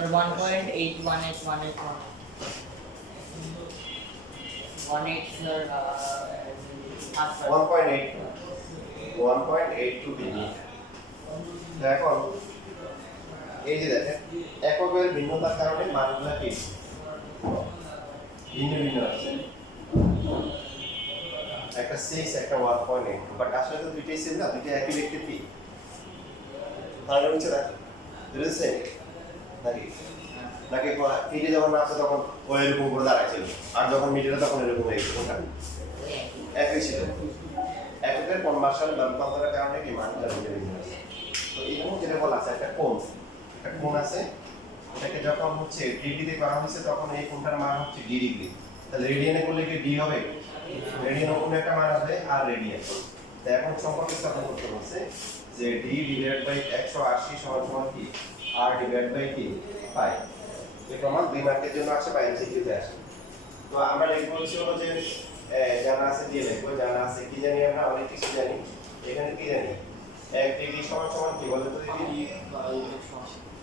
Sir, 1.81818 18 sir, sir. 1.82 degree. এখন এই যে দেখেন এককের ভিন্নতার কারণে মানগুলো কি ভিন্ন ভিন্ন আসছে, একটা 6 একটা 1.8, বাট আসলে তো দুইটাই সেম না, দুইটা একই ব্যক্তির কি তাহলে হচ্ছে না বুঝেছেন নাকি নাকি পিঠে যখন নাচে তখন ও এরকম করে দাঁড়াইছিল আর যখন মিডিলে তখন এরকম হয়ে গেছিল, কোনটা একই ছিল। এককের কনভার্সন বা রূপান্তরের কারণে কি মানগুলো ভিন্ন ভিন্ন আসছে। তো এরকম যেটা বলা আছে একটা কোণ আছে, এটাকে যখন হচ্ছে ডিগ্রিতে করা হয়েছে তখন এই কোণটার মান হচ্ছে ডি ডিগ্রি, তাহলে রেডিয়ানে করলে কি ডি হবে, রেডিয়ানে কোনো একটা মান আসবে আর রেডিয়ান। তো এখন সম্পর্ক স্থাপন করতে হচ্ছে যে ডি ডিভাইড বাই 180 সমান সমান কি আর ডিভাইড বাই কি পাই। এই প্রমাণ 2 মার্কের জন্য আসে বা এমসিকিউতে আসে। তো আমরা লিখবো হচ্ছে হলো যে জানা আছে দিয়ে লিখবো, জানা আছে কি জানি আমরা অনেক কিছু জানি, এখানে কি জানি 1 ডিগ্রি সমান সমান কি বলতো দিদি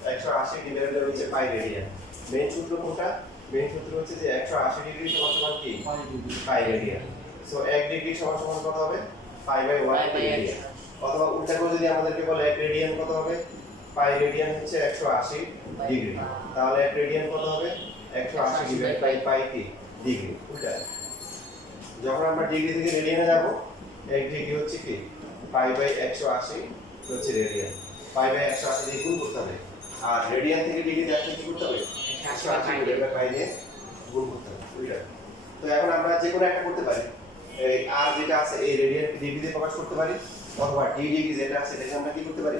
180 ডিভাইড বাই হচ্ছে পাই রেডিয়ান। মেইন সূত্র কোনটা, মেইন সূত্র হচ্ছে যে 180 ডিগ্রি সমান সমান কি পাই রেডিয়ান। সো 1 ডিগ্রি সমান সমান কত হবে পাই বাই 1 রেডিয়ান, অথবা উল্টা করে যদি আমাদেরকে বলে 1 রেডিয়ান কত হবে, পাই রেডিয়ান হচ্ছে 180 ডিগ্রি, তাহলে 1 রেডিয়ান কত হবে 180 ডিভাইড বাই পাই কি ডিগ্রি। উল্টা যখন আমরা ডিগ্রি থেকে রেডিয়ানে যাব 1 ডিগ্রি হচ্ছে কি পাই বাই 180 হচ্ছে রেডিয়ান, পাই বাই 180 দিয়ে গুণ করতে হবে, আর রেডিয়ান থেকে ডিগ্রিতে আসলে কি করতে হবে 180 ডিভাইড বাই পাই দিয়ে গুণ করতে হবে। উল্টা তো এখন আমরা যে কোনো একটা করতে পারি, এই আর যেটা আছে এই রেডিয়ান ডিগ্রিতে প্রকাশ করতে পারি, অথবা ডি ডিগ্রি যেটা আছে সেটাকে আমরা কি করতে পারি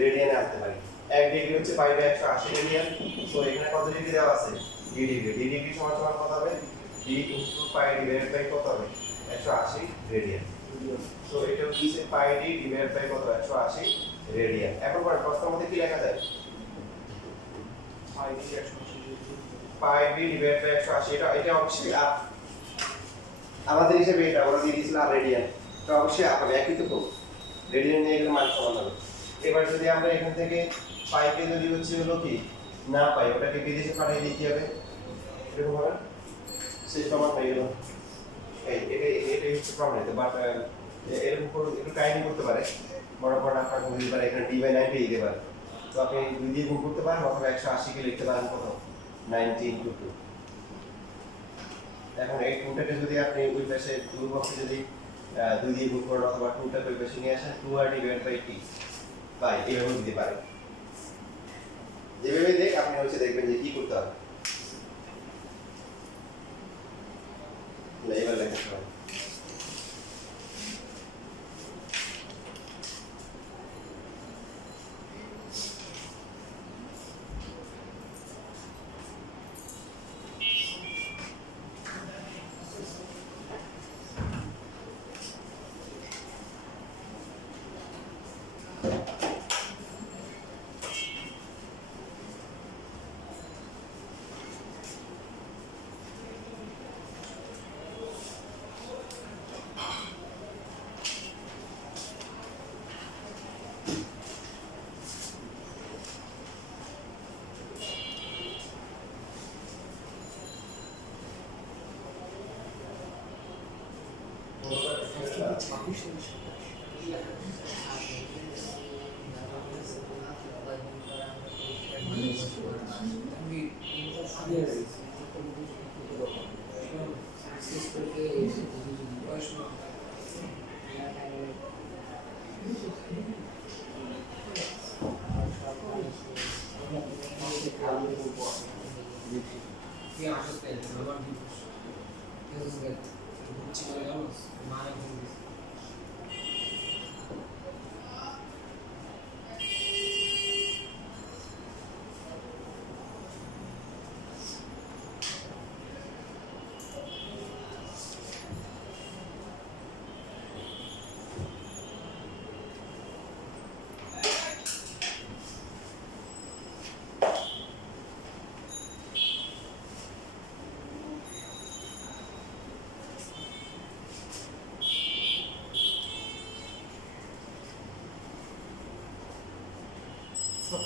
রেডিয়ানে আনতে পারি। 1 ডিগ্রি হচ্ছে পাই বাই 180 রেডিয়ান, সো এখানে কত ডিগ্রি দেওয়া আছে ডি ডিগ্রি, ডি ডিগ্রি সমান সমান কত হবে D into pi divide by কত হবে 180 রেডিয়ান। সো এটা হচ্ছে পাই ডি ডিভাইড বাই কত 180 রেডিয়ান। এখন প্রশ্নের মধ্যে কি লেখা যায় পাই ডি ডিভাইড বাই 180, এটা অবশ্যই আমাদের হিসেবে এটা ওরা দিয়ে দিয়েছিল আর রেডিয়ান, তো অবশ্যই আপনি একই তো রেডিয়ান নিয়ে গেলে মান সমান হবে। এবার যদি আমরা এখান থেকে পাইকে যদি হচ্ছে হলো কি না পাই, ওটাকে বিদেশে পাঠিয়ে দিতে হবে, এরকম হবে সেই প্রমাণ হয়ে গেল। এই এটা হচ্ছে প্রমাণ হইতে, বাট এরকম করে একটু টাইম করতে পারে, বড় বড় আপনার দিতে পারে, এখানে ডি বাই 9 পেয়ে দিতে পারে, তো আপনি 2 দিয়ে গুণ করতে পারেন অথবা 180 কে লিখতে পারেন কত 90 ইনটু 2। এখন এই টুটাকে যদি আপনি ওই পাশে দুই পক্ষে যদি 2 দিয়ে গুণ করেন অথবা টুটাকে ওই পাশে নিয়ে আসেন 2r divide by t by এভাবে দিতে পারেন। যেভাবে দেখ আপনি হচ্ছে দেখবেন যে কি করতে হবে। এবার লেখা হবে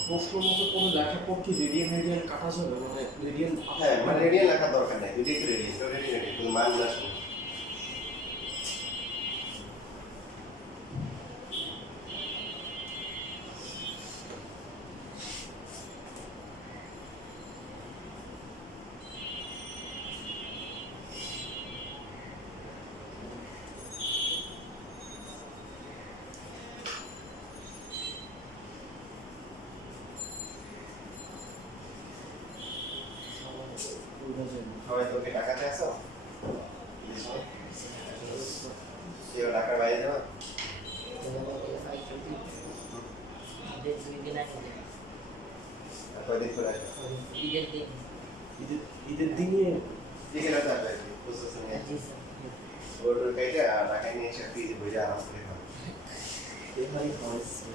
প্রশ্ন মতো কোনো লেখার পর কি রেডিয়ান কাটা যাবে মানে রেডিয়ান? হ্যাঁ মানে রেডিয়ান লেখার দরকার নেই, দুটোই তো রেডিয়ান, তো রেডিয়ান শুধু মান না শুধু। সবাই তোকে টাকাতে আসো কেউ টাকার বাইরে যাও কয়দিন করে আসো ঈদের দিন ঈদের দিনে দিকে রাতে আসবে বুঝতেছেন ওর কাইটা আর টাকা নিয়ে এসে ফ্রিজে বসে আরাম করে খাবে এবারই হয়েছে।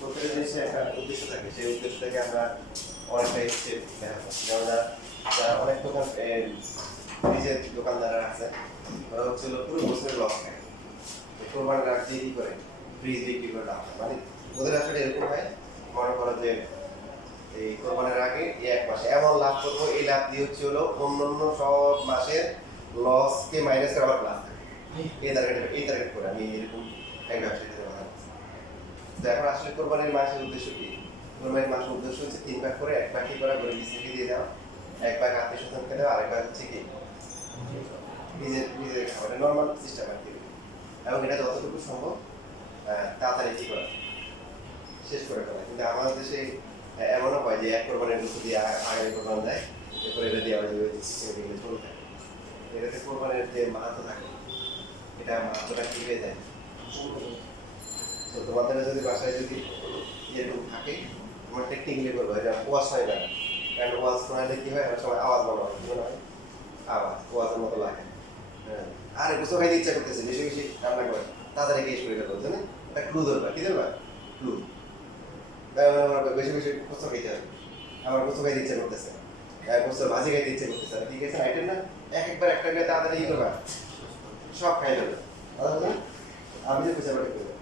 প্রত্যেকটা জিনিসের একটা উদ্দেশ্য থাকে, সেই উদ্দেশ্য থেকে আমরা অনেকটা স্টেপ দেখাবো। যেমন যারা অনেক দোকান নিজের দোকানদাররা আছে, ওরা হচ্ছে পুরো বছরের লস খায়, কোরবানির আগ দিয়ে কি করে ফ্রিজ বিক্রি করে লাভ হয়। মানে ওদের আসলে এরকম হয়, মনে করো যে এই কোরবানির আগে এই এক মাসে এমন লাভ করবো, এই লাভ দিয়ে হচ্ছে অন্য সব মাসের লসকে মাইনাস করে আবার প্লাস থাকে। এই টার্গেট করে আমি এরকম এক ব্যবসায়ী কথা বলছি। তো এখন আসলে কোরবানির মাসের উদ্দেশ্য কি? কোরবানির মাসের উদ্দেশ্য হচ্ছে 3 ভাগ করে 1 ভাগ কি করা, গরিব মিসকিনকে দিয়ে দেওয়া, 1 ভাগ আত্মীয় স্বজনকে দেওয়া, আরেক ভাগ হচ্ছে কি নিজের খাওয়া। এটা নর্মাল সিস্টেম আর কি। এবং এটা যতটুকু সম্ভব তাড়াতাড়ি কি করা, শেষ করে ফেলা। কিন্তু আমাদের দেশে এমনও হয় যে এক কোরবানির গুরুত্ব দিয়ে আগামী কোরবান দেয়, এরপরে এটা দিয়ে আবার সিস্টেমে চলতে থাকে। এটাতে কোরবানির যে মাহাত্ম থাকে, এটা মাহাত্মটা কি হয়ে যায়। তো তোমাদের যদি বাসায় যদি এরকম থাকে, তোমার টেকনিক্যালি করবো, এটা ওয়াশ হয় না। কারণ ওয়াশ না হলে কি হয়, অনেক সময় আওয়াজ মনে হয়, কি মনে হয়, আওয়াজ ওয়াজের মতো লাগে। হ্যাঁ, আর গোসো খাইতে ইচ্ছা করতেছে, বেশি বেশি রান্না করে তাড়াতাড়ি গিয়ে শুরু করবো, জানেন একটা ক্লু দরকার, কি দরকার ক্লু। বেশি বেশি গোসো খাইতে হবে, আমার গোসো খাইতে ইচ্ছা করতেছে, গোসো ভাজি খাইতে ইচ্ছা করতেছে, ঠিক আছে আইটেম না, একবার একটা করে তাড়াতাড়ি ই করবা, সব খাই দেবে। আমি যে পয়সা বাড়ি করবো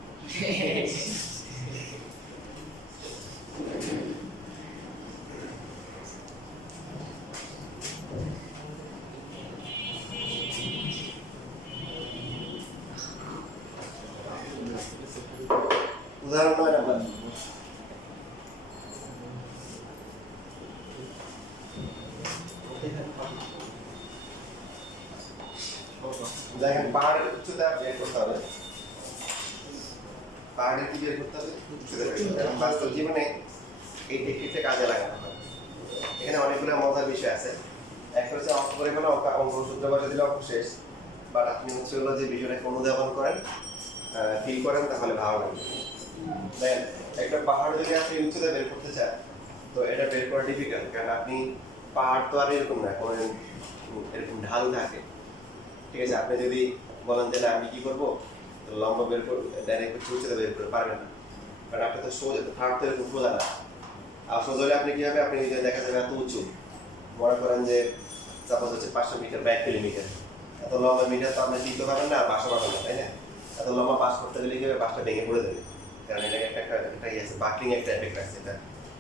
উদাহরণ 9 নাম্বার। দেখেন পাহাড়ের উচ্চতা বের করতে হবে, পাহাড়ের কি বের করতে হবে, উচ্চতা বের করতে হবে। এবং বাস্তব জীবনে এই টেকনিকটা কাজে লাগানো হয়। এখানে অনেকগুলো মজার বিষয় আছে। একটা হচ্ছে অঙ্ক করে গেলে অঙ্ক সূত্র বসে দিলে অঙ্ক শেষ, বাট আপনি হচ্ছে হলো যে বিষয়টাকে অনুধাবন করেন, ফিল করেন, তাহলে ভালো লাগবে। দেন একটা পাহাড় যদি আপনি উচ্চতা বের করতে চান, তো এটা বের করা ডিফিকাল্ট, কারণ আপনি পাহাড় তো আর এরকম না, কোনো এরকম ঢাল থাকে, ঠিক আছে। আপনি যদি বলেন যে না আমি কি করবো, লম্বা বের করে ডাইরেক্ট উচ্চতা বের করে পারবেন না, কারণ আপনি তো সোজা, পাহাড় তো এরকম সোজা না। আর সোজা হলে আপনি কি হবে, আপনি দেখা যাবে এত উঁচু, মনে করেন যে সাপোজ হচ্ছে 500 মিটার বা 1 কিলোমিটার, এত লম্বা মিটার তো আপনি দিতে পারবেন না, আর বাসা পাবেন না, তাই না? এত লম্বা পাস করতে গেলে কি হবে, বাসটা ভেঙে পড়ে যাবে, কারণ এটা একটা ইয়ে আছে, বাকলিং একটা এফেক্ট আছে, এটা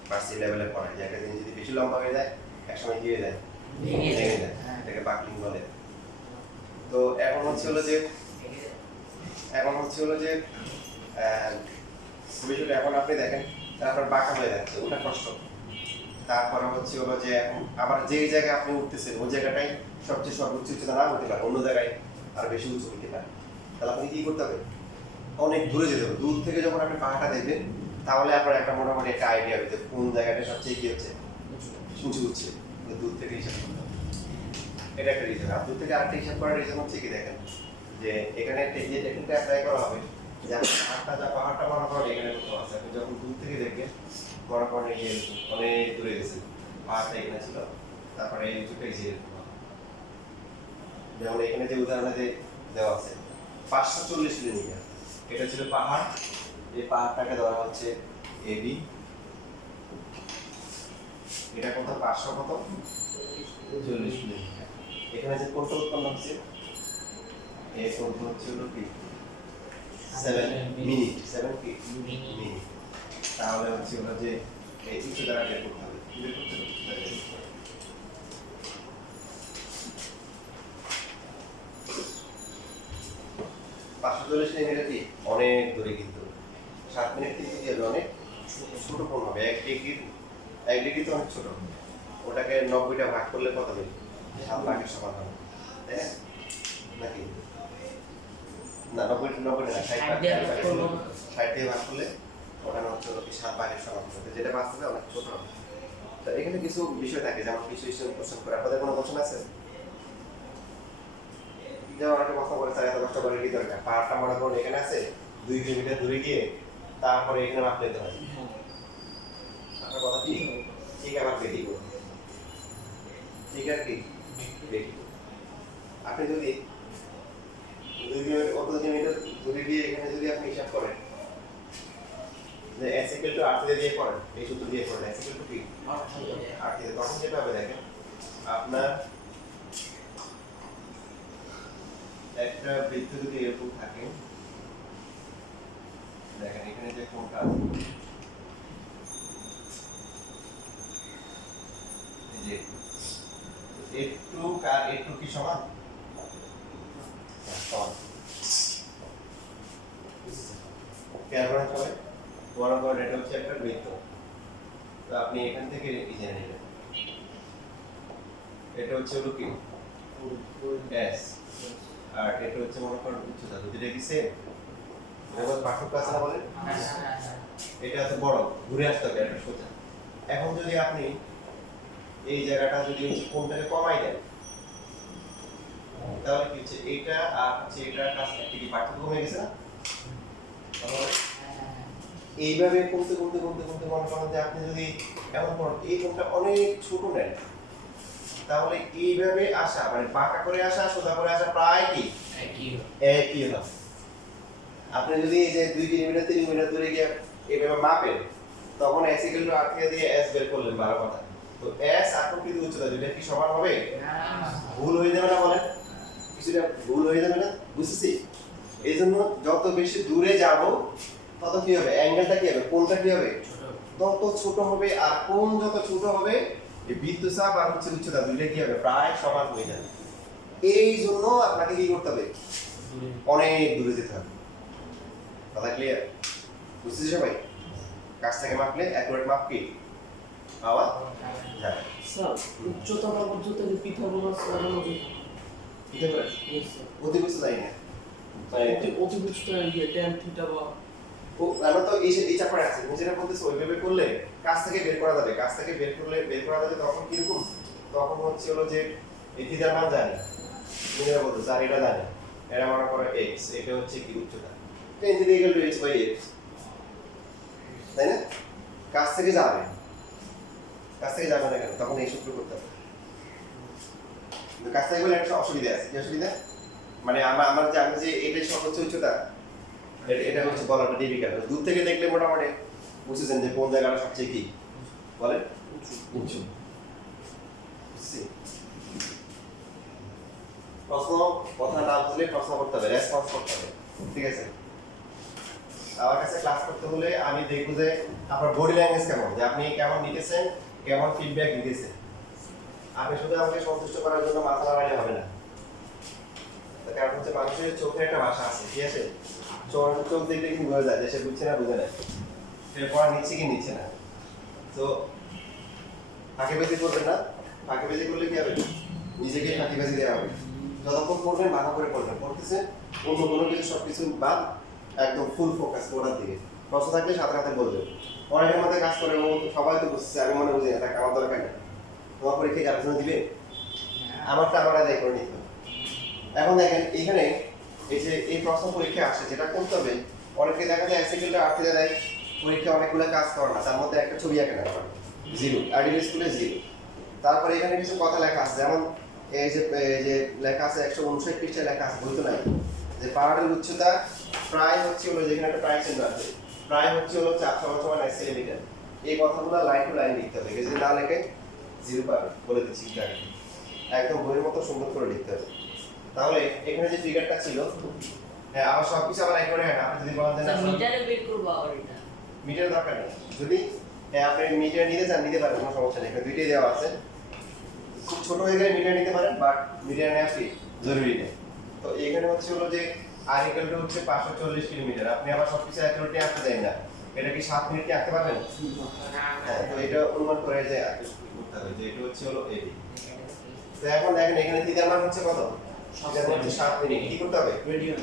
ফার্সি লেভেলে পড়ে, যে একটা জিনিস যদি বেশি লম্বা হয়ে যায় একসময় কি হয়ে যায়, ভেঙে যায়, এটাকে বাকলিং বলে। তো এখন হচ্ছে হলো যে বিষয়টা এখন আপনি দেখেন, তারপর বাঁকা হয়ে যাচ্ছে, ওটা কষ্ট। তারপরে হচ্ছে হলো যে এখন আবার যে জায়গায় আপনি উঠতেছেন ওই জায়গাটাই সবচেয়ে সর্বোচ্চ উচ্চতা না হতে পারে, অন্য জায়গায় আর বেশি উঁচু হতে পারে। তাহলে আপনি কি করতে হবে, অনেক দূরে যেতে হবে। দূর থেকে যখন আপনি পাহাড়টা দেখবেন, তাহলে আপনার একটা মোটামুটি একটা আইডিয়া হবে যে কোন জায়গাটা সবচেয়ে কি হচ্ছে, উঁচু হচ্ছে, দূর থেকে হিসাব করতে হবে। এটা একটা রিজন। আর দূর থেকে আরেকটা হিসাব করার রিজন হচ্ছে কি, দেখেন যে এখানে যে টেকনিকটা অ্যাপ্লাই করা হবে, যে পাহাড়টা মনে করেন এখানে কোথাও আছে, আপনি যখন দূর থেকে দেখবেন মনে করেন এই যে অনেক দূরে গেছে, পাহাড়টা এখানে ছিল, তারপরে এই উঁচুটা এই যে যেমন এখানে যে উদাহরণে দেওয়া আছে 540 কিলোমিটার, এটা ছিল পাহাড়, এই পাহাড়টাকে ধরা হচ্ছে এবি, এটা কত 540 কিলোমিটার। এখানে যে কোণটা উৎপন্ন হচ্ছে, এই কোণটা হচ্ছে হলো কি 7 মিনিট 7 কি মিনিট। মিনিট তাহলে হচ্ছে ওটা যে এই উচ্চতাটা বের করতে হবে বের করতে হবে উচ্চতা বের করতে হবে। 540 মিনিট কি অনেক দূরে কিন্তু 7 মিনিট কিন্তু কি হবে অনেক ছোট কোণ হবে 1 ডিগ্রি তো অনেক ছোট ওটাকে 90টা ভাগ করলে কত হবে 7 ভাগের সমান হবে তাই না নাকি না 90 না 60 দিয়ে ভাগ করবো। 60 দিয়ে ভাগ করলে ওটা হচ্ছে 7 ভাগের সমান হবে যেটা বাস্তবে অনেক ছোট হবে তো এখানে কিছু বিষয় থাকে যেমন কিছু কোশ্চেন করে আপনাদের কোনো কোশ্চেন আছে যেমন একটা কথা বলে স্যার এত কষ্ট করে কি দরকার পাহাড়টা মনে করুন এখানে আছে 2 কিলোমিটার দূরে গিয়ে তারপরে এখানে মাপ নিতে হয় হ্যাঁ আপনার কথা কি ঠিক আবার বেটি করুন ঠিক আর কি বেটি আপনি যদি 2 কিলোমিটার দূরে গিয়ে এখানে যদি আপনি হিসাব করেন যে s equal to r দিয়ে করেন এই সূত্র দিয়ে করেন s equal to কি r দিয়ে তখন যেটা হবে দেখেন আপনার একটা বৃত্ত যদি এরকম থাকে দেখেন এখানে যে কোণটা আছে এই যে একটু আর একটু কি সমান সমান কেন করে চলে বড় বড় এটা হচ্ছে একটা বৃত্ত তো আপনি এখান থেকে কি জেনে নেবেন এটা হচ্ছে হলো কি s আর এটা হচ্ছে মনে করেন উচ্চতা দুটোটা কি সেম এবার পার্থক্য আছে না বলেন এটা এত বড় ঘুরে আসতে হবে একটা সোজা এখন যদি আপনি এই জায়গাটা যদি হচ্ছে কোণটাকে কমাই দেন তাহলে কি হচ্ছে এটা আর হচ্ছে এটার কাছে একটা কি পার্থক্য হয়ে গেছে না তাহলে এইভাবে কমতে কমতে কমতে কমতে মনে করেন যে আপনি যদি এমন করেন এই কোণটা অনেক ছোট নেন তাহলে এইভাবে আসা মানে বাঁকা করে আসা সোজা করে আসা প্রায় কি একই হবে আপনি যদি এই যে 2 কিলোমিটার 3 কিলোমিটার দূরে গিয়ে এভাবে মাপেন তখন s equal to r দিয়ে s বের করলেন বারো কথা তো s আর প্রকৃত উচ্চতা দুটো কি সমান হবে ভুল হয়ে যাবে না বলেন কিছুটা ভুল হয়ে যাবে না বুঝতেছি এই জন্য যত বেশি দূরে যাব তত কি হবে অ্যাঙ্গেলটা কি হবে কোণটা কি হবে তত ছোট হবে আর কোণ যত ছোট হবে এই বৃত্তচাপ আর হচ্ছে উচ্চতা দুইটা কি হবে প্রায় সমান হয়ে যাবে এই জন্য আপনাকে কি করতে হবে অনেক দূরে যেতে হবে কথা ক্লিয়ার বুঝতেছি সবাই কাছ থেকে মাপলে অ্যাকুরেট মাপ কি পাওয়া যায় স্যার উচ্চতা বা উচ্চতা যে পিথাগোরাস লাগানো যেত বুঝতে পারেন ইয়েস স্যার অতিবুঝতে যাই না অতিবুঝটা ইয়ে ট্যান থিটা বা আমরা তো এই চাপড়ে আছে নিজেরা বলতেছে ওইভাবে করলে কাছ থেকে বের করা যাবে কাছ থেকে বের করা যাবে তখন কিরকম তখন হচ্ছে হলো যে এই থিটার মান জানি নিজেরা বলতেছে আর এটা জানি এটা মনে করো x এটা হচ্ছে কি উচ্চতা tan theta equal to h by x তাই না কাছ থেকে যাবে না কেন তখন এই সূত্র করতে হবে কিন্তু কাছ থেকে বলে একটা অসুবিধা আছে কি অসুবিধা মানে আমার যে আমি যে এটাই সর্বোচ্চ উচ্চতা এটা হচ্ছে বলাটা ডিফিকাল্ট দূর থেকে দেখলে মোটামুটি বুঝছেন যে কোন জায়গাটা সবচেয়ে কি বলেন উঁচু বুঝছি প্রশ্ন কথা না বুঝলে প্রশ্ন করতে হবে রেসপন্স করতে হবে ঠিক আছে আমার কাছে ক্লাস করতে হলে আমি দেখব যে আপনার বডি ল্যাঙ্গুয়েজ কেমন যে আপনি কেমন নিতেছেন কেমন ফিডব্যাক দিতেছেন আপনি শুধু আমাকে সন্তুষ্ট করার জন্য মাথা নাড়াইলে হবে না তার কারণ হচ্ছে মানুষের চোখে একটা ভাষা আছে ঠিক আছে চোখ দেখলে কিন্তু বোঝা যায় যে সে বুঝছে না বুঝে না সে পড়া নিচ্ছে কি নিচ্ছে না তো ফাঁকিবাজি করবেন না ফাঁকিবাজি করলে কি হবে নিজেকে ফাঁকিবাজি দেওয়া হবে যতক্ষণ পড়বেন ভালো করে পড়বেন পড়তেছে অন্য কোনো কিছু সবকিছু বাদ একদম ফুল ফোকাস পড়ার দিকে প্রশ্ন থাকলে সাথে সাথে বলবেন অনেকের মধ্যে কাজ করে ও সবাই তো বুঝছে আমি মনে বুঝি না তাকে আমার দরকার নেই তোমার পরীক্ষায় কার জন্য দিবে আমারটা আমার আদায় করে নিতে হবে এখন দেখেন এখানে এই যে এই প্রশ্ন পরীক্ষায় আসে যেটা করতে হবে অনেকে দেখা যায় এসএকিউটা আর্থিতে দেয় পরীক্ষা অনেকগুলো কাজ করে না তার মধ্যে একটা ছবি আঁকে না জিরো আইডিয়াল স্কুলে জিরো তারপরে এখানে কিছু কথা লেখা আছে যেমন এই যে লেখা আছে 159 পৃষ্ঠায় লেখা আছে বলতো নাই যে পাহাড়ের উচ্চতা প্রায় হচ্ছে হলো যেখানে একটা প্রায় চিহ্ন আছে প্রায় হচ্ছে হলো 4 সেন্টিমিটার এই কথাগুলো লাইন টু লাইন লিখতে হবে যদি না লেখে জিরো পাবে বলে দিচ্ছি একদম বইয়ের মতো সুন্দর করে লিখতে হবে তাহলে এখানে যে ফিগারটা ছিল হ্যাঁ আবার সবকিছু আবার এক করে হয় না আপনি যদি বলেন যে স্যার মিটারে বের করবো আবার এটা মিটার দরকার নেই যদি হ্যাঁ আপনি মিটার নিতে চান নিতে পারেন কোনো সমস্যা নেই এখানে দুইটাই দেওয়া আছে খুব ছোট হয়ে গেলে মিটার নিতে পারেন বাট মিটার নেওয়া কি জরুরি নেই তো এখানে হচ্ছে হলো যে আর ইকুয়াল টু হচ্ছে 540 কিলোমিটার আপনি আবার সবকিছু অ্যাকুরেটলি আঁকতে দেন না এটা কি 7 মিনিটে আঁকতে পারবেন হ্যাঁ তো এটা অনুমান করে যে করতে হবে যে এটা হচ্ছে হলো এবি তো এখন দেখেন এখানে থিটার মান হচ্ছে কত থিটার মান হচ্ছে 7 মিনিট কি করতে হবে রেডিয়ান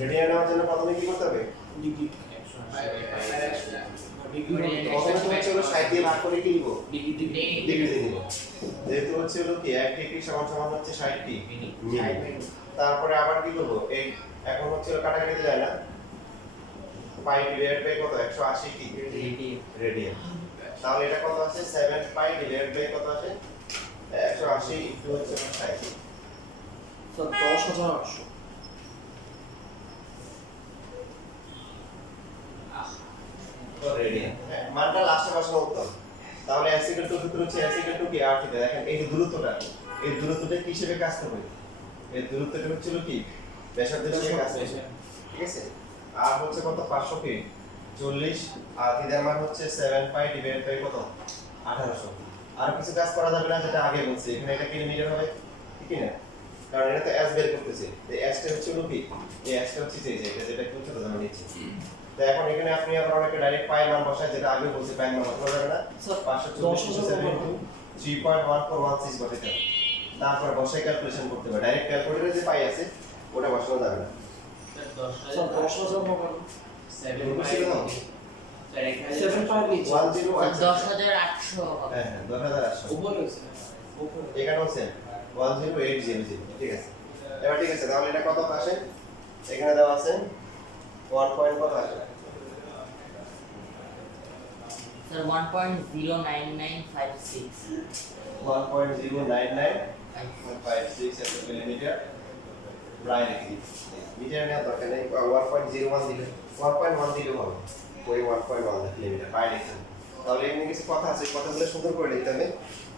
রেডিয়ান নেওয়ার জন্য প্রথমে কি করতে হবে ডিগ্রি প্রথমে হচ্ছে হলো 60 দিয়ে ভাগ করে কি নিব ডিগ্রি ডিগ্রি দিয়ে নিব যেহেতু হচ্ছে হলো কি 1 ডিগ্রি সমান সমান হচ্ছে 60 টি মিনিট তারপরে আবার কি করব এই এখন হচ্ছে হলো কাটাকাটিতে যায় না পাই ডিভাইড বাই কত 180 কি রেডিয়ান তাহলে এটা কত আছে 7 পাই ডিভাইড বাই কত আছে 180 ইনটু হচ্ছে 60 স্যার 10,800 রেডিয়ান মানটা লাস্টে বসানো উত্তর তাহলে s = সূত্র হচ্ছে s = কি r থিটা দেখেন এই যে দূরত্বটা এই দূরত্বটা কি হিসেবে কাজ করবে এই দূরত্বটা হচ্ছে কি ব্যাসার্ধের হিসেবে কাজ করবে ঠিক আছে আর হচ্ছে কত 500 কি 40 আর থিটার মান হচ্ছে 7 পাই ডিভাইড বাই কত 1800 আর কিছু কাজ করা যাবে না যেটা আগে বলছি এখানে এটা কিলোমিটার হবে ঠিক কি না কারণ এটা তো s বের করতেছে এই s টা হচ্ছে কি এই s টা হচ্ছে যে এটা যেটা একটু ছোট ধরে নিচ্ছি তো এখন এখানে আপনি আবার অনেকে ডাইরেক্ট পাই মান বসায় যেটা আগে বলছি পাই মান বসানো যাবে না 3.1416 বসাতে তারপর বসায় ক্যালকুলেশন করতে হবে ডাইরেক্ট ক্যালকুলেটরে যে পাই আছে ওটা বসানো যাবে না স্যার 10,000 হবে 7 পাই নিচে 10 10,800 হবে হ্যাঁ 10800 উপরে আছে উপরে এখানেও সেম 10800 ঠিক আছে এবার ঠিক আছে তাহলে এটা কত আসে এখানে দেওয়া আছে 1 পয়েন্ট কত আসে স্যার 1.09956 1.09956 মিলিমিটার প্রায় লিখে দিচ্ছি মিটার নেওয়ার দরকার নেই 1.01 দিলে 1.1 দিলেও হবে ওই 1.1 মিলিমিটার প্রায় লিখেন তাহলে এমনি কিছু কথা আছে কথাগুলো সুন্দর করে লিখতে হবে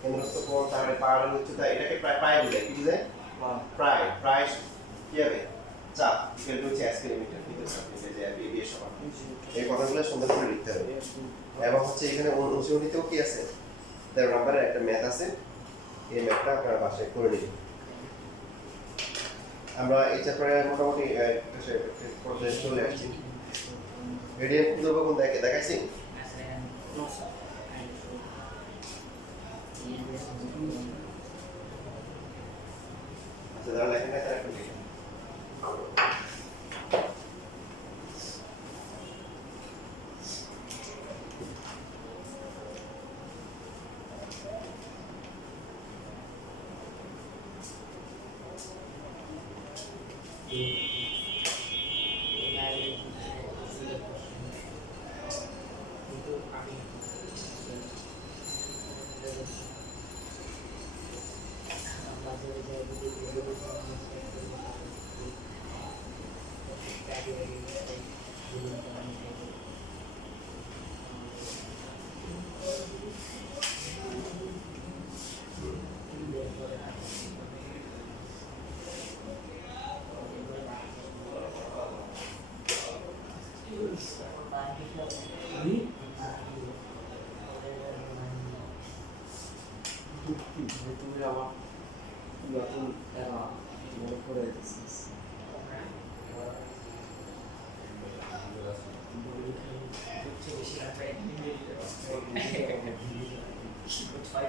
কেন্দ্রস্থ কোণ তাহলে প্যারালাল উচ্চতা এটাকে প্রায় প্রায় বলে কি বোঝায় প্রায় প্রায় কি হবে চাপ ইকুয়াল টু 6 কিলোমিটার ভিতর চাপ নিতে যায় বি এর সমান এই কথাগুলো সুন্দর করে লিখতে হবে এবং হচ্ছে এখানে অনুশীলনীতেও কি আছে 13 নম্বরের একটা ম্যাথ আছে এই ম্যাথটা আপনারা বাসায় করে নিন আমরা এই চ্যাপ্টারে মোটামুটি পর্যায়ে চলে আসছি রেডিয়ান ক্ষুদ্রবকন দেখাইছি নো স্যার আচ্ছা যারা লেখেন না তারা একটু লিখুন তুমি আবার নতুন এরা মনে করে দিছিস ভাই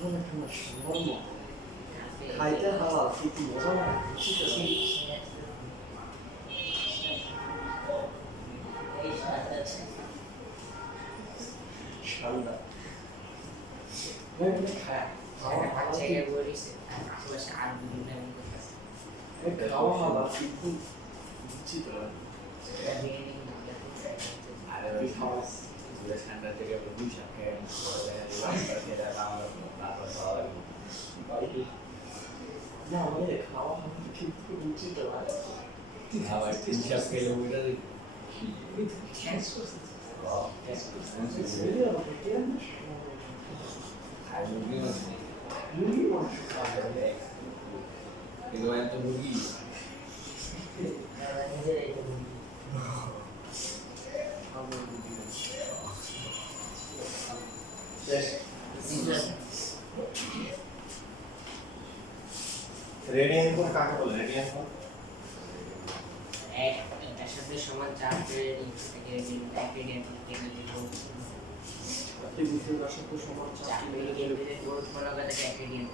মনে তোমার সম্ভব খাইতে হালাল কিন্তু মজা না ঠান্ডা খায় খাওয়া হালাল কিন্তু বুঝছি তো না আমাদের খাওয়া হালাল কিন্তু বুঝছি তো শেষ রেডিয়ান কোণ কাকে বলে রেডিয়ান কোণ এর সাথে সমান চাপ রেডিয়ান থেকে এক রেডিয়ান থেকে ত্রিভুজের ব্যাসার্ধ সমান চাপ রেডিয়ান থেকে গ্রোথ করা গেলে এক রেডিয়ান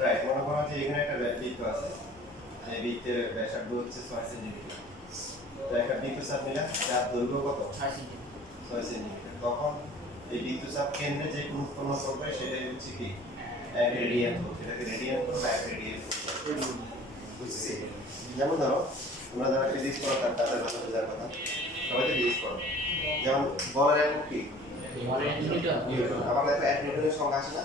রাইট মনে করো যে এখানে একটা বৃত্ত আছে এই বৃত্তের ব্যাসার্ধ হচ্ছে 6 সেন্টিমিটার তো একটা বৃত্তচাপ নিলাম যার দৈর্ঘ্য কত 6 সেন্টিমিটার তখন এই বৃত্তচাপ কেন্দ্রে যে কোণ উৎপন্ন করবে সেটাই হচ্ছে কি এক রেডিয়ান কোণ এটাকে রেডিয়ান কোণ বা এক রেডিয়ান কোণ বুঝছি যেমন ধরো তোমরা যারা ফিজিক্স পড়ো তাদের কথা বোঝার কথা সবাই তো ফিজিক্স পড়ো যেমন বলের একক কি নিউটন আবার দেখো এক নিউটনের সংজ্ঞা আছে না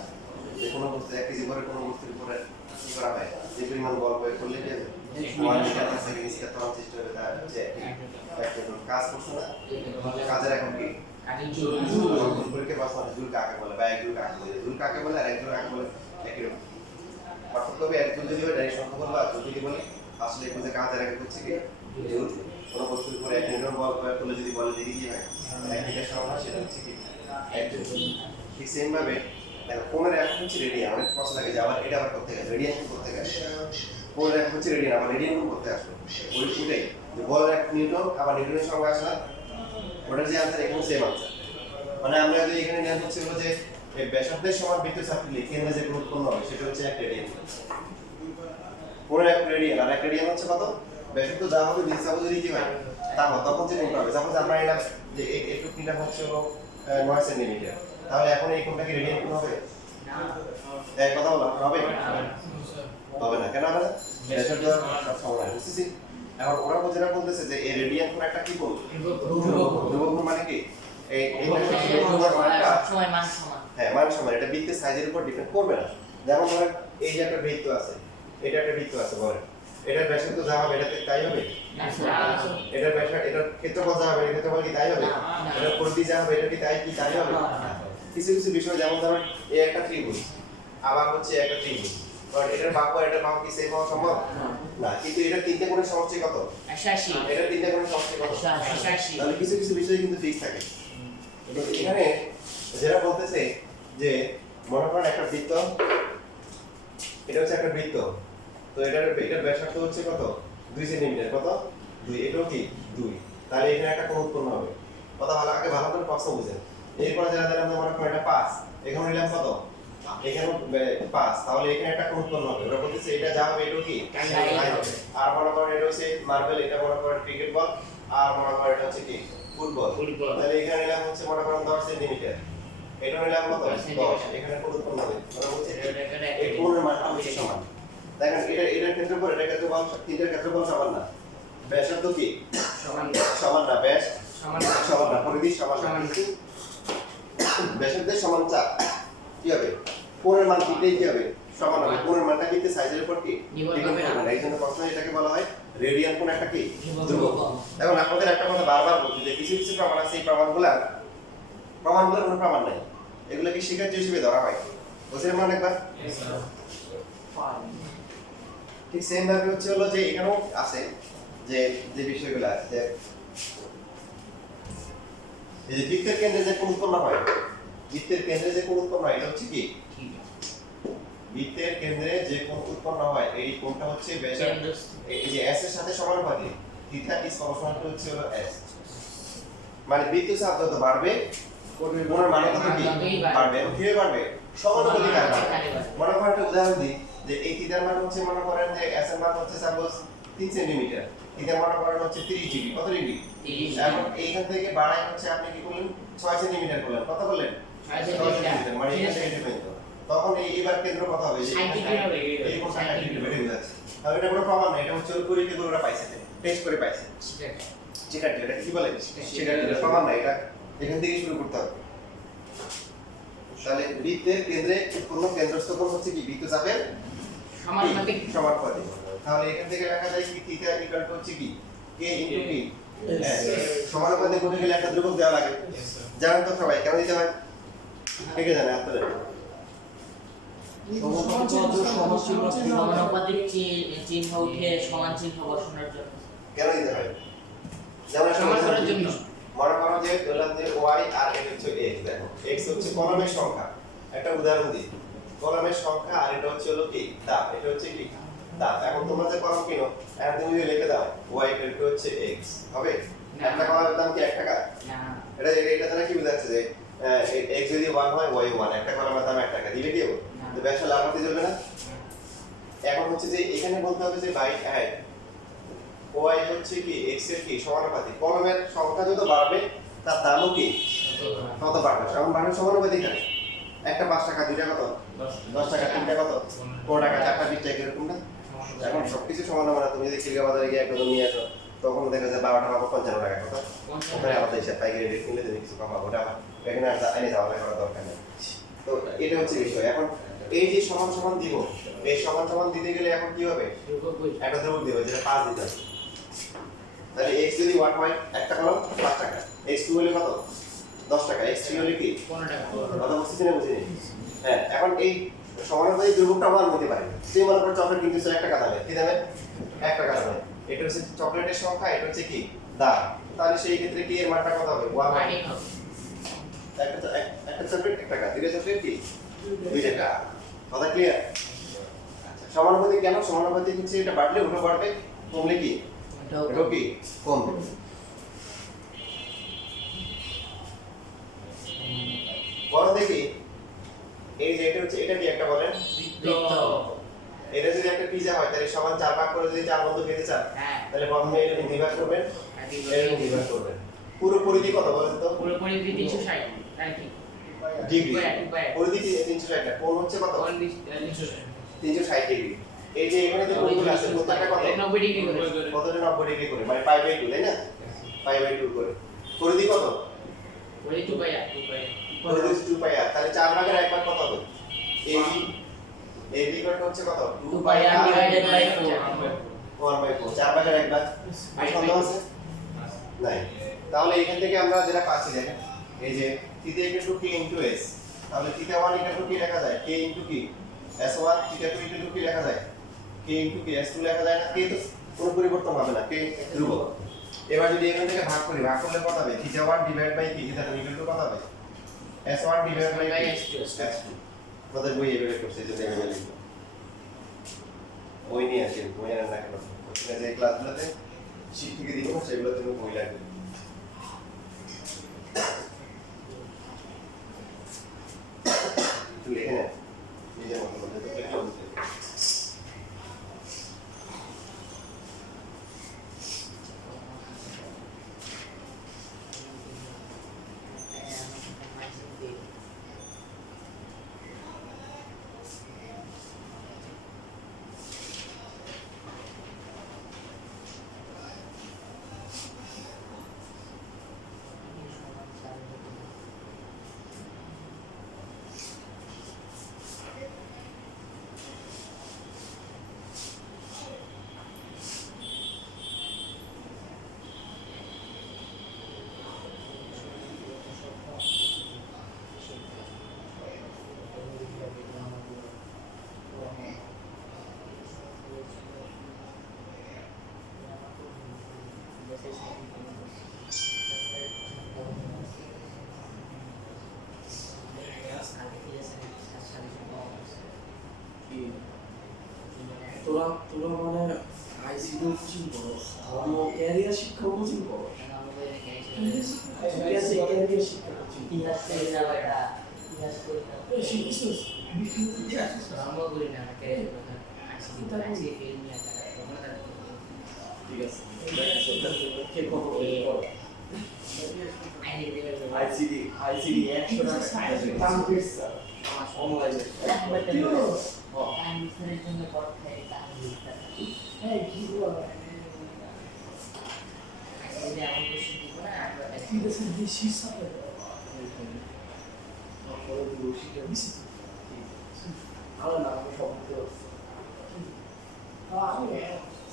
যে কোনো বস্তু এক কেজি ভরের কোনো বস্তুর উপরে কি করা হয় যে পরিমাণ বল প্রয়োগ করলে কি হবে 1 মিটার পার সেকেন্ড স্কয়ার তখন সৃষ্টি হবে তার হচ্ছে এক নিউটন কাজ করছো না কাজের একক কি জুল পরীক্ষা পাস মানে জুল কাকে বলে বা এক জুল কাকে বলে জুল কাকে বলে আর এক জুল কাকে বলে একই রকম পার্থক্য হবে এক জুল যদি হয় ডাইরেক্ট সংখ্যা বলবো আর জুল যদি বলে আসলে এখানে কাজের একক হচ্ছে কি জুল কোনো বস্তুর উপরে এক নিউটন বল প্রয়োগ করলে যদি বলে দিকে কি হয় এক মিটার সমান হয় সেটা হচ্ছে কি এক জুল ঠিক সেম ভাবে দেখো কোণের একক হচ্ছে রেডিয়ান অনেক প্রশ্ন লাগে যে আবার এটা আবার করতে গেলে রেডিয়ান কি করতে গেলে কোণের একক হচ্ছে রেডিয়ান আবার রেডিয়ান কি করতে আসবে ওইটাই যে বলের এক নিউটন আবার নিউটনের সংজ্ঞা আছে না ওটার যে আনসার এখানে সেম আনসার মানে আমরা যদি এখানে নিয়ম হচ্ছে যে এই ব্যাসার্ধের সমান বৃত্তচাপ নিলে কেন্দ্রে যে কোণ উৎপন্ন হবে সেটা হচ্ছে এক রেডিয়ান কোণের এক রেডিয়ান আর এক রেডিয়ান হচ্ছে কত ব্যাসার্ধ যা হবে বৃত্তচাপ যদি কি হয় তা হবে তখন যে কোণটা হবে সাপোজ আমরা এলাম যে এইটুকু নিলাম হচ্ছে 9 সেন্টিমিটার তাহলে এখন এই কোণটা কি রেডিয়ান কোণ হবে এই কথা বলা হবে হবে না কেন হবে না ব্যাসার্ধ সব সমান বুঝছিস এখন ওরা যেটা বলতেছে যে এই রেডিয়ান কোণ একটা কি কোণ ধ্রুবক কোণ মানে কি এই সময় মান সমান হ্যাঁ মান সমান এটা বৃত্তের সাইজের উপর ডিপেন্ড করবে না যেমন ধরেন এই যে একটা বৃত্ত আছে এটা একটা বৃত্ত আছে বলেন এটার ব্যাসার্ধ যা হবে এটাতে তাই হবে এটার ব্যাসার্ধ এটার ক্ষেত্রফল যা হবে এটার ক্ষেত্রফল কি তাই হবে এটার পরিধি যা হবে এটা কি তাই হবে কিছু কিছু বিষয় যেমন ধরেন এই একটা ত্রিভুজ আবার হচ্ছে একটা ত্রিভুজ কারণ এটার বাহু আর এটার বাহু কি সেম হওয়া সম্ভব না কিন্তু এটা তিনটে কোণের সমষ্টি কত 88 এটা তিনটে কোণের সমষ্টি কত 88 তাহলে কিছু কিছু বিষয় কিন্তু ফিক্স থাকে তো এখানে যেটা বলতেছে যে মনে করেন একটা বৃত্ত এটা হচ্ছে একটা বৃত্ত তো এটার ব্যাসার্ধ হচ্ছে কত 2 সেন্টিমিটার কত 2 এটাও কি 2 তাহলে এখানে একটা কোণ উৎপন্ন হবে কথা ভালো আগে ভালো করে প্রশ্ন বুঝেন এরপর যারা আমরা মনে করেন এটা 5 এখানে নিলাম কত এখানে 5 তাহলে এখানে একটা কোণ উৎপন্ন হবে ওরা বলতেছে এটা যা হবে এটাও কি তাই হবে আর মনে করেন এটা হচ্ছে মার্বেল এটা মনে করেন ক্রিকেট বল আর মনে করেন এটা হচ্ছে কি ফুটবল তাহলে এখানে নিলাম হচ্ছে মনে করেন 10 সেন্টিমিটার এটা নিলাম কত 10 এখানে কোণ উৎপন্ন হবে ওরা বলছে এই কোণের মানটা হচ্ছে সমান দেখেন এটার ক্ষেত্রফল এটার ক্ষেত্রফল তিনটার ক্ষেত্রফল সমান না ব্যাসার্ধ কি সমান না ব্যাস সমান না পরিধি সমান না কিন্তু ব্যাসার্ধের সমান চাপ কি হবে কোণের মান তিনটেই কি হবে সমান হবে কোণের মানটা কিন্তু সাইজের উপর কি ডিপেন্ড করবে না এই জন্য প্রশ্ন এটাকে বলা হয় রেডিয়ান কোণ একটা কি ধ্রুবক এখন আপনাদের একটা কথা বারবার বলছি যে কিছু কিছু প্রমাণ আছে এই প্রমাণগুলোর কোনো প্রমাণ নাই এগুলো কি স্বীকার্য হিসেবে ধরা হয় বুঝলেন মানে একবার ঠিক সেম ভাবে হচ্ছে হলো যে এখানেও আছে যে যে বিষয়গুলো আছে যে এই যে বৃত্তের কেন্দ্রে যে কোণ উৎপন্ন হয় বৃত্তের কেন্দ্রে যে কোণ উৎপন্ন হয় এটা হচ্ছে কি বৃত্তের কেন্দ্রে যে কোণ উৎপন্ন হয় এই কোণটা হচ্ছে ব্যাসার্ধ এই যে s এর সাথে সমানুপাতিক থিটা ইজ প্রপোর্শনাল টু হচ্ছে হলো s মানে বৃত্তচাপ যত বাড়বে কোণের মান তত কি বাড়বে এবং কিভাবে বাড়বে সমানুপাতিক হারে মনে করেন একটা উদাহরণ দিই যে এই থিটার মান হচ্ছে মনে করেন যে s এর মান হচ্ছে সাপোজ 3 সেন্টিমিটার থিটার মান করেন হচ্ছে 30 ডিগ্রি কত ডিগ্রি 30 এখন এইখান থেকে বাড়াই হচ্ছে আপনি কি করলেন 6 সেন্টিমিটার করলেন কত করলেন 6 সেন্টিমিটার মানে এটা সেন্টিমিটার তখন এইবার কেন্দ্র কত হবে যে 60 ডিগ্রি হবে এই কোণ 60 ডিগ্রি বেড়ে যাচ্ছে তাহলে এটা কোনো প্রমাণ না এটা হচ্ছে পরীক্ষা করে ওরা পাইছে টেস্ট করে পাইছে ঠিক আছে এটা কি বলে ঠিক আছে এটা প্রমাণ না এটা এখান থেকে শুরু করতে হবে তাহলে বৃত্তের কেন্দ্রে উৎপন্ন কেন্দ্রস্থ কোণ হচ্ছে কি বৃত্তচাপের সমানুপাতিক তাহলে এখান থেকে লেখা যায় কি থিটা ইকুয়াল টু হচ্ছে কি k ইনটু কি সমানুপাতে করতে গেলে একটা ধ্রুবক দেওয়া লাগে। জানেন তো সবাই কেন দিতে হয়? কে কে জানে আপনারা? সমানুপাতিক চিহ্ন উঠে সমান চিহ্ন বসানোর জন্য। কেন দিতে হয়? যেমন একটা সমান করার উদাহরণ জন্য। দিই। মনে করো যে ধরলাম যে y আর এটা হচ্ছে x, দেখো x হচ্ছে কলমের সংখ্যা। একটা উদাহরণ দিই, কলমের সংখ্যা আর এটা হচ্ছে হলো কি দাগ, এটা হচ্ছে কি দাগ। এখন তোমরা যে কলম কিনো এখন তুমি যদি লিখে দাও y এটা হচ্ছে x হবে, না। একটা কলমের দাম কি 1 টাকা? না এটা দ্বারা কি বোঝাচ্ছে যে x যদি 1 হয় y 1, একটা কলমের দাম 1 টাকা দিবে কেউ? না। তো ব্যবসা লাভ হতে চলবে না। এখন হচ্ছে যে এখানে বলতে হবে যে বাই y হচ্ছে কি x এর কি সমানুপাতিক। কলমের সংখ্যা যত বাড়বে তার দামও কি তত বাড়বে। এখন বাড়বে সমানুপাতিক হারে। একটা 5 টাকা, দুইটা কত 10 টাকা, তিনটা কত 15 টাকা, চারটা 20 টাকা, এরকম না? এখন সবকিছু সমান হবে না। তুমি যদি খিলগা বাজারে গিয়ে একটা নিয়ে আসো তখন দেখা যায় 12 টাকা 55 টাকা কত, ওখানে আলাদা হিসাব, পাইকারি রেট কিনলে তুমি কিছু কমাবো, ওটা আবার এখানে আর আইনে যাওয়া করার দরকার নেই। তো এটা হচ্ছে বিষয়। এখন এই যে সমান সমান দিব, এই সমান সমান দিতে গেলে এখন কি হবে? একটা ধ্রুবক দিব, যেটা 5 দিতে হবে। তাহলে x যদি 1 হয় একটা কলম 5 টাকা, x2 হলে কত 10 টাকা, x3 হলে কি 15 টাকা। কথা বুঝতেছি না? বুঝিনি? হ্যাঁ, এখন এই সমানুপাতিক ধ্রুবকটা আমরা নিতে পারি। সেই মনে করো চকলেট কিনতেছো 1 টাকা দামে, কি দামে? 1 টাকা দামে। এটা হচ্ছে চকলেটের সংখ্যা, এটা হচ্ছে কি দাম। তাহলে সেই ক্ষেত্রে কি এর মানটা কত হবে? 1 হবে। একটা চকলেট 1 টাকা, দুইটা চকলেট কি 2 টাকা। কথা ক্লিয়ার? আচ্ছা, সমানুপাতিক কেন? সমানুপাতিক হচ্ছে এটা বাড়লে ওটা বাড়বে, কমলে কি এটাও কি কমবে। বলো দেখি, এই যে এটা হচ্ছে এটা কি একটা বলেন? বৃত্ত। এটা যদি একটা পিজা হয় তাহলে সমান 4 ভাগ করে যদি 4 বন্ধু খেতে চান হ্যাঁ। তাহলে প্রথমে এরকম ডিভাইড করবেন, এরকম ডিভাইড করবেন। পুরো পরিধি কত বলেন তো? পুরো পরিধি 360 তাই কি? ডিগ্রি। স্কয়ার। পরিধি কি 360 টা, কোণ হচ্ছে কত? 360 360 ডিগ্রি। এই যে এখানে যে কোণগুলো আছে প্রত্যেকটা কত? 90 ডিগ্রি করে। কতটা 90 ডিগ্রি করে, মানে পাই বাই 2, তাই না? পাই বাই 2 করে। পরিধি কত? পরিধি 2 পাই আর। পরিধি হচ্ছে 2 পাই আর। তাহলে 4 ভাগের 1 ভাগ কত হবে? AB AB কত হচ্ছে কত? 2 পাই আর ডিভাইডেড বাই 4। 1/4, 4 ভাগের 1 ভাগ। সন্দেহ আছে? নাই। তাহলে এখান থেকে আমরা যেটা পাচ্ছি দেখেন, এই যে theta equal two k into s, তাহলে থিটা 1 ইকুয়াল টু কি লেখা যায়? k ইনটু কি s1, থিটা 2 ইকুয়াল টু কি লেখা যায়? k ইনটু কি s2 লেখা যায় না? k তো কোনো পরিবর্তন হবে না, k ধ্রুবক। এবার যদি এখান থেকে ভাগ করি, ভাগ করলে কত হবে? থিটা 1 ডিভাইড বাই কি, থিটা 2 ইকুয়াল টু কত হবে? s1 divide by S2। s2। আমাদের বই এভাবে করছে, যে এভাবে লিখবো। বই নিয়ে আসি, বই আনার না কেন? ওখানে যে ক্লাসগুলোতে শীট থেকে দিব না সেগুলো তুমি বই লাগবে। একটু লিখে নেন নিজের মতো করে, যত লিখে বলতে। তোরা মানে আইসিডি কোচিং করো, ধর্ম ক্যারিয়ার শিক্ষা কোচিং করো, ক্যারিয়ার শিক্ষা কোচিং ঠিক আছে। আইসিডি 100 টাকা অনলাইনে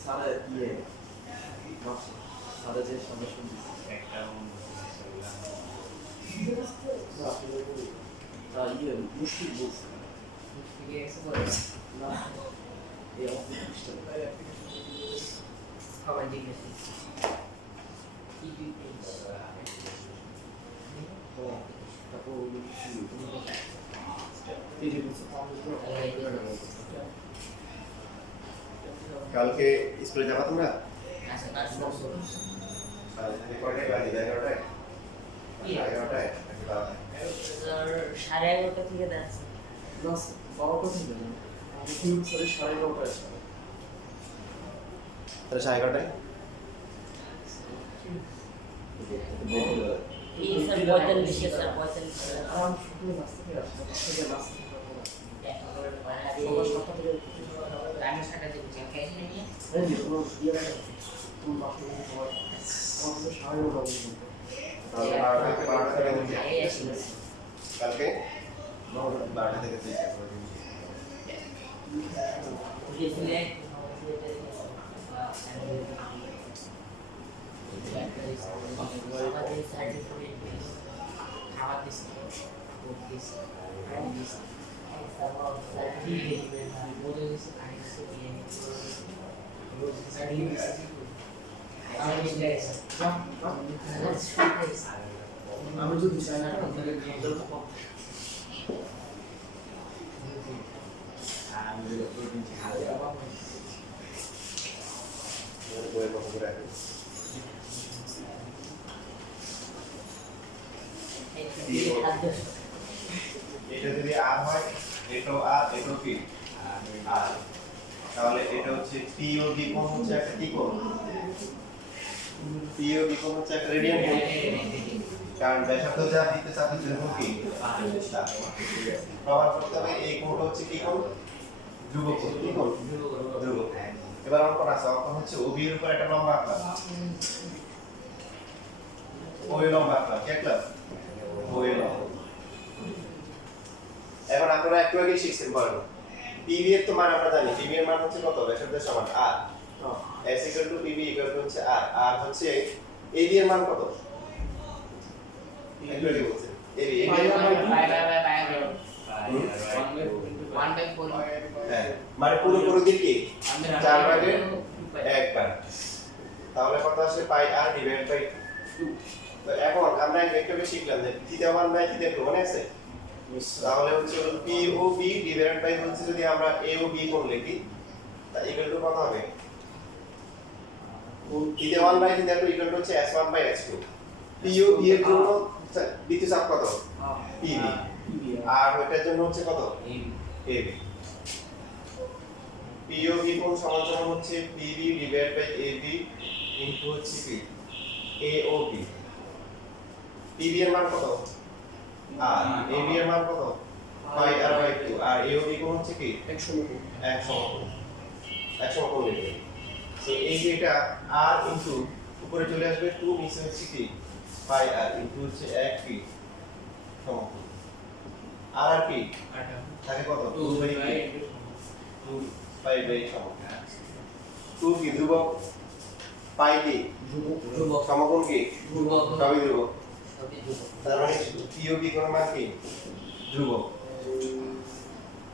সাড়ে দিয়ে সাদা যে সাদা শুনছি ইয়ে মুশকিল বলছে না এই অফিসটা সবাই জিজ্ঞেস কি তারপর ওগুলো এই যে বলছে কালকে স্কুলে যাবা তোমরা? আচ্ছা কাজ করছো কটায় বাজে? 11টায়? 11টায়? স্যার 11:30 থেকে যাচ্ছে না 12টা থেকে না আমি কিন্তু 9:30টায় তাহলে 11:30টায়? এই স্যার 45 কে স্যার 45 আরাম শুধু নাস্তা খেয়ে আসলাম থেকে নাস্তা সকাল 7টা থেকে আমি 7টা থেকে খেয়েছি নাকি এই যে কোনো ইয়ে না তুমি বাসা থেকে সবাই আমাদের 9:30 তাহলে 12টা থেকে দুইটা। এই আসলে কালকে 12টা থেকে 2টা। গেছিলে আমাদের সার্টিফিকেট খাবার দিছে কোড দিছে আইডি দিছে কি দিবে বলে দিছে আইডি দিছে সার্টিফিকেট দিছে আমি দিয়েছি আমি যদি চাই না আপনাদের খাদ্য বইয়ের কথা করে রাখি। এটা যদি আর হয়, এটাও আর, এটাও কি আর, তাহলে এটা হচ্ছে পিওবি কোণ হচ্ছে একটা কি কোণ? পিওবি কোণ হচ্ছে একটা রেডিয়ান কোণ, কারণ ব্যাসার্ধ যা দিতে চাপের জন্য কি প্রমাণ করতে হবে এই কোণটা হচ্ছে কি কোণ? ধ্রুবক কোণ। কি কোণ? ধ্রুবক। এবার অঙ্কন আছে, অঙ্কন হচ্ছে ওবি এর উপর একটা লম্বা আঁকলাম, ওই লম্বা আঁকলাম, কি আঁকলাম? ওই লম্বা। এখন আপনারা একটু আগে শিখছেন বলেন পিভি এর তো মান আমরা জানি, পিভি এর মান হচ্ছে কত? ব্যাসার্ধের সমান আর। s = pv = হচ্ছে আর, আর হচ্ছে ab এর মান কত? একটু আগে বলছেন ab এর মান 1/4 হ্যাঁ মানে পুরো পরিধির কি 4 ভাগের 1 ভাগ, তাহলে কত আসে? পাই আর ডিভাইড বাই 2। তো এখন আমরা একটু আগে শিখলাম যে থিটা 1 বাই থিটা 2 মনে আছে? তাহলে হচ্ছে POB ডিভাইডেড বাই হচ্ছে যদি আমরা AOB কোণ লিখি তা ইকুয়াল টু কত হবে? Theta 1 by theta 2 equal to হচ্ছে S1 বাই S2। POB এর জন্য বিদ্যুৎ চাপ কত? PB। আর ওইটার জন্য হচ্ছে কত? AB। POB কোণ সমান সমান হচ্ছে PB divided by AB into হচ্ছে কি AOB। PB এর মান কত? আর AB এর মান কত? পাই আর বাই 2। আর AOB কোণ হচ্ছে কি 1 সমকোণ লিখবে। সো এই যে এটা r ইনটু উপরে চলে আসবে 2 নিচে হচ্ছে কি পাই আর ইনটু হচ্ছে 1 কি সমকোণ। আর কি থাকে কত? 2 বাই 2 পাই বাই সমকোণ। 2 কি ধ্রুবক, পাই কি ধ্রুবক, সমকোণ কি ধ্রুবক, সবই ধ্রুবক। সবই ধ্রুবক। তার মানে POB কোণের মান কি ধ্রুবক।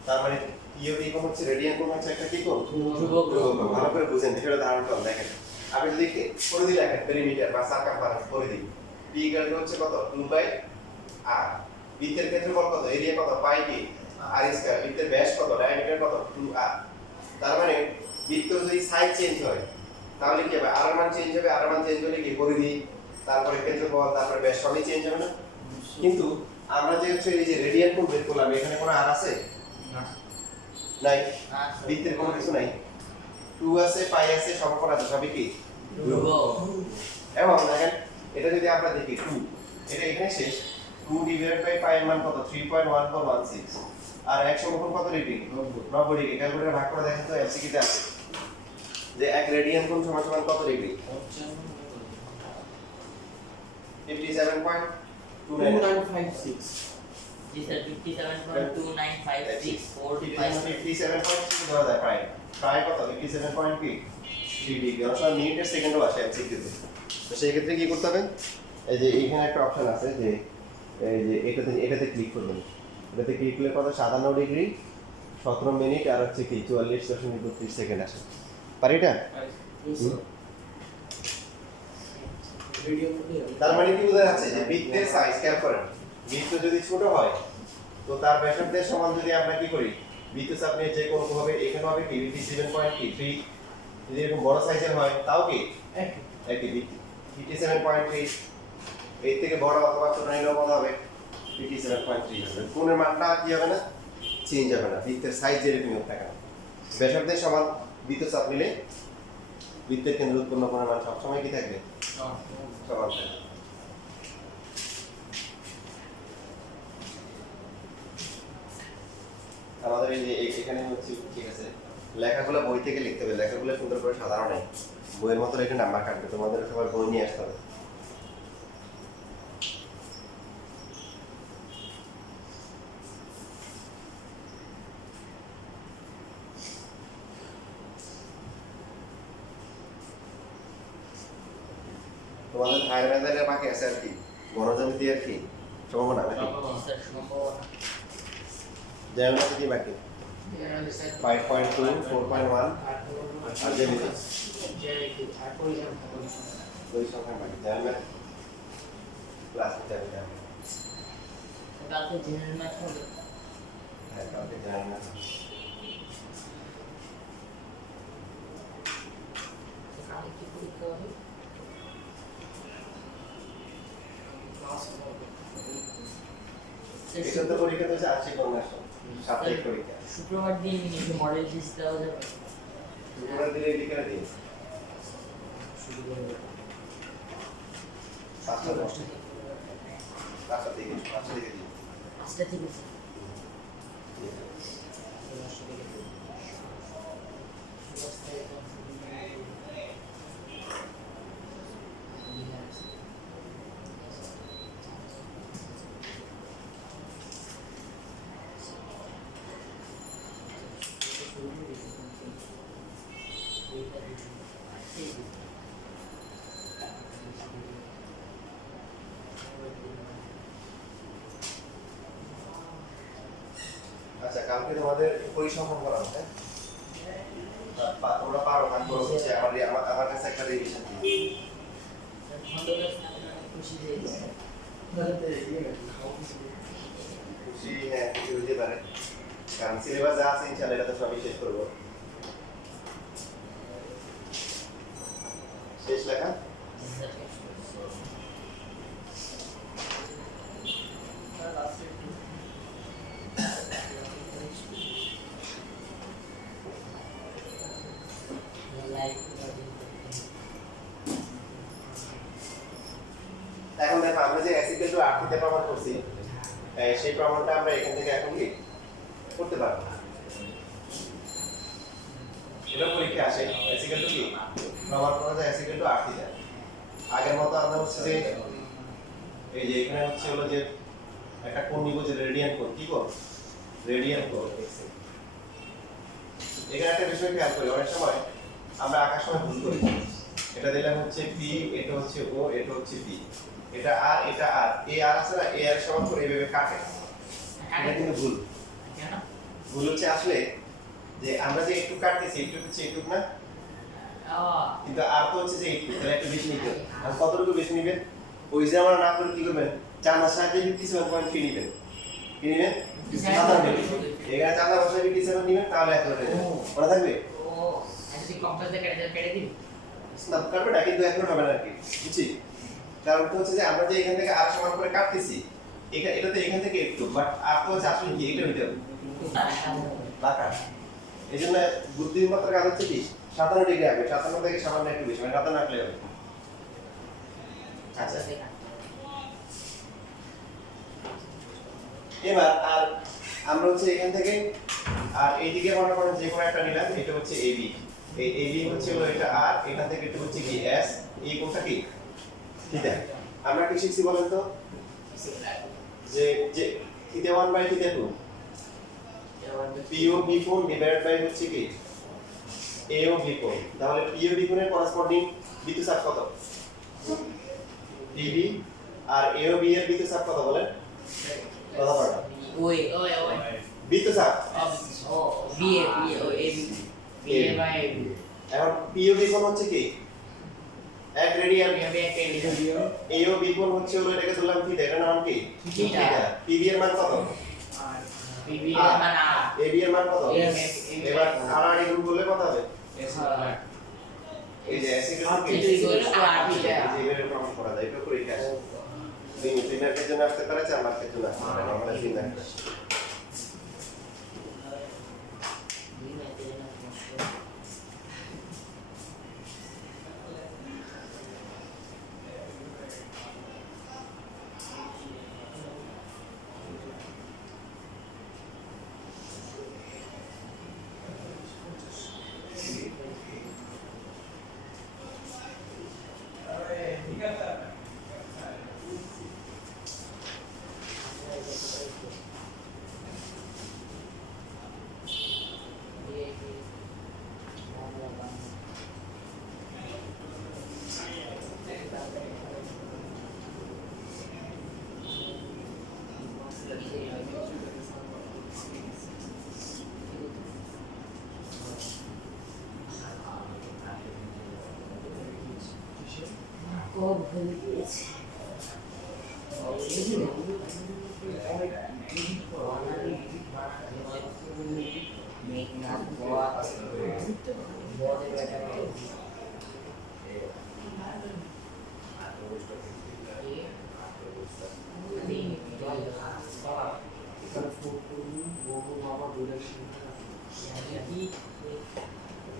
তার মানে POB কোণ হচ্ছে রেডিয়ান কোণ হচ্ছে একটা কি কোণ? ধ্রুবক। ধ্রুবক। ভালো করে বুঝেন, সেটা ধারণা করুন। দেখেন আপনি যদি পরিধি লেখেন পেরিমিটার বা সারকামফারেন্স পরিধি, P = হচ্ছে কত? 2 বাই r। বৃত্তের ক্ষেত্রফল কত? এরিয়া কত? পাই কি r স্কয়ার। বৃত্তের ব্যাস কত? ডায়ামিটার কত? 2r। তার মানে বৃত্ত যদি সাইড চেঞ্জ হয় তাহলে কি হবে? r এর মান চেঞ্জ হবে, r এর মান চেঞ্জ হলে কি পরিধি, তারপরে ক্ষেত্রফল, তারপরে ব্যাস সবই চেঞ্জ হবে না? কিন্তু আমরা যে হচ্ছে এই যে রেডিয়ান কোণ বের করলাম, এখানে কোনো r আছে? নাই। বৃত্তের কোনো কিছু নাই। 2 আছে, পাই আছে, সমকোণ আছে, সবই কি ধ্রুবক। এবং দেখেন এটা যদি আমরা দেখি 2, এটা এখানে শেষ। 2 ডিভাইডেড বাই পাই এর মান কত? 3.1416। আর এক সমকোণ কত ডিগ্রি? 90 ডিগ্রি। ক্যালকুলেটর ভাগ করে দেখেন তো এমসিকিউ তে আছে যে এক রেডিয়ান কোণ সমান সমান কত ডিগ্রি? 57.2956। জি স্যার 57.2956455 57.3 ধরা যায় প্রায়। প্রায় কত? 57 পয়েন্ট কি 3 ডিগ্রি। অথবা মিনিটের সেকেন্ডও আসে এমসিকিউ তে। তো সেই ক্ষেত্রে কি করতে হবে, এই যে এইখানে একটা অপশন আছে যে এই যে এটাতে ক্লিক করবেন। এটাতে ক্লিক করলে কত 57 ডিগ্রি 17 মিনিট আর হচ্ছে কি 44.32 সেকেন্ড আসে। পারি এটা? ভিডিও করে তার মানে কি বোঝা যাচ্ছে যে বৃত্তের সাইজ খেয়াল করেন, বৃত্ত যদি ছোট হয় তো তার ব্যাসার্ধের সমান যদি আমরা কি করি, বৃত্তচাপ নিয়ে যে কোনো ভাবে এখানে হবে কি 57.3, যদি এরকম বড় সাইজের হয় তাও কি একই 57.3, এর থেকে বড় অথবা ছোট নিলেও কত হবে 57.3 হবে। কোণের মানটা কি হবে না, চেঞ্জ হবে না, বৃত্তের সাইজ যেরকমই হোক না কেন। ব্যাসার্ধের সমান বৃত্তচাপ নিলে বৃত্তের কেন্দ্র উৎপন্ন কোণের মান সবসময় কি থাকবে, সমান থাকবে। আমাদের এই যে এখানে হচ্ছে ঠিক আছে, লেখাগুলো বই থেকে লিখতে হবে, লেখাগুলো সুন্দর করে সাধারণ নেই, বইয়ের মতো রেখে নাম্বার কাটবে, তোমাদের সবার বই নিয়ে আসতে হবে। তোমাদের হায়ার ম্যাথের বাকি আছে আর কি, গণজ্যামিতি আর কি সম্ভাবনা নাকি জেনারেল ম্যাথে কি বাকি 5.2 4.1 আর জ্যামিতি ওই সংখ্যা বাকি, জেনারেল ম্যাথ ক্লাস যাবে যাবে। কালকে জেনারেল ম্যাথ হবে। হ্যাঁ কালকে জেনারেল ম্যাথ কালকে কি পরীক্ষা হবে? এটা তো পরীক্ষা তো আছে কন্যাশন সাপ্তাহিক পরীক্ষা, শুক্রবার দিন মডেল টেস্ট দেওয়া যাবে। শুক্রবার দিনে লিখে দিন শুরু করে 5টা 5টা থেকে দিন 5টা থেকে আচ্ছা কালকে তোমাদের পরিসংখ্যান করা হবে, তোমরা পারো কাজ করো হচ্ছে আমার কাছে একটা রিভিশন দিই। খুশি হয়েছে। খুশি হ্যাঁ খুশি হতে পারে, কারণ সিলেবাস যা আছে ইনশাআল্লাহ এটা তো সবই শেষ করবো। শেষ লেখা এখন দেখো আমরা যে অ্যাসিড টু আর্থিতে প্রমাণ করছি, সেই প্রমাণটা আমরা এখান থেকে এখন কি করতে পারবো না, এটা পরীক্ষা আসে অ্যাসিড টু কি প্রমাণ করা যায় অ্যাসিড টু আর্থিতে। আগের মতো আমরা হচ্ছে যে এই যে এখানে হচ্ছে হলো যে একটা কোণ নিব যে রেডিয়ান কোণ, কি কোণ রেডিয়ান কোণ। এখানে একটা বিষয় খেয়াল করি, অনেক সময় আমরা আঁকার সময় ভুল করি, এটা দিলাম হচ্ছে পি, এটা হচ্ছে ও, এটা হচ্ছে পি, এটা আর এটা আর, এ আর আছে না, এ আর সমান করে এইভাবে কাটে, এটা কিন্তু ভুল। ভুল হচ্ছে আসলে যে আমরা যে একটু কাটতেছি একটু হচ্ছে একটু না, কিন্তু আর তো হচ্ছে যে একটু, তাহলে একটু বেশি নিতে হবে। আর কতটুকু বেশি নেবেন, ওই যে আমরা না করে কি করবেন, চাঁদার সাহায্যে 57.3 নেবেন, কি নেবেন চাঁদা নেবেন, এখানে চাঁদা বসায় 57 নেবেন, তাহলে এক করে দেবেন, মনে থাকবে। না কাটবে না, কিন্তু এক হবে না আর কি, বুঝছি। কারণ তো হচ্ছে যে আমরা যে এখান থেকে আর সমান করে কাটতেছি, এটা তো এখান থেকে একটু, বাট আর তো হচ্ছে আসলে কি এটা হইতে হবে বাঁকা। এই জন্য বুদ্ধিমত্তার কাজ হচ্ছে কি 57 ডিগ্রি আসবে, 57 থেকে সামান্য একটু বেশি, মানে 57 রাখলে হবে। আচ্ছা এবার আর আমরা হচ্ছে এখান থেকে আর এইদিকে মনে করেন যে কোনো একটা নিলাম, এটা হচ্ছে এবি, এই এবি হচ্ছে হলো এটা আর, এখান থেকে এটা হচ্ছে কি এস, এই কোণটা কি থিটা। আমরা কি শিখছি বলেন তো, যে যে theta 1 by theta 2 P O B কোণ ডিভাইডেড বাই হচ্ছে কি এও বি কোণ, তাহলে পিও বি কোণের করেসপন্ডিং বৃত্তচাপ কত টিভি আর এ ও বি এর বিদ্যুৎ চাপ কত বলেন? কথা বলেন। ওই বিদ্যুৎ চাপ O BA O A BA by এখন পি ও বি কোণ হচ্ছে কি? 1 রেডিয়ান। এ ও বি কোণ হচ্ছে হলো এটাকে ধরলাম থিটা, এটার নাম কি? থিটা। পিবি এর মান কত? আর বিবি এর মান আর এ বি এর মান কত? Yes. এবার আর গুণ করলে কত হবে? এই যে এর প্রমাণ করা যায়, এটা করে কাজ। দুই মার্কের জন্য আসতে পারে, 4 মার্কের জন্য আসতে পারে, আমরা 3 মার্ক।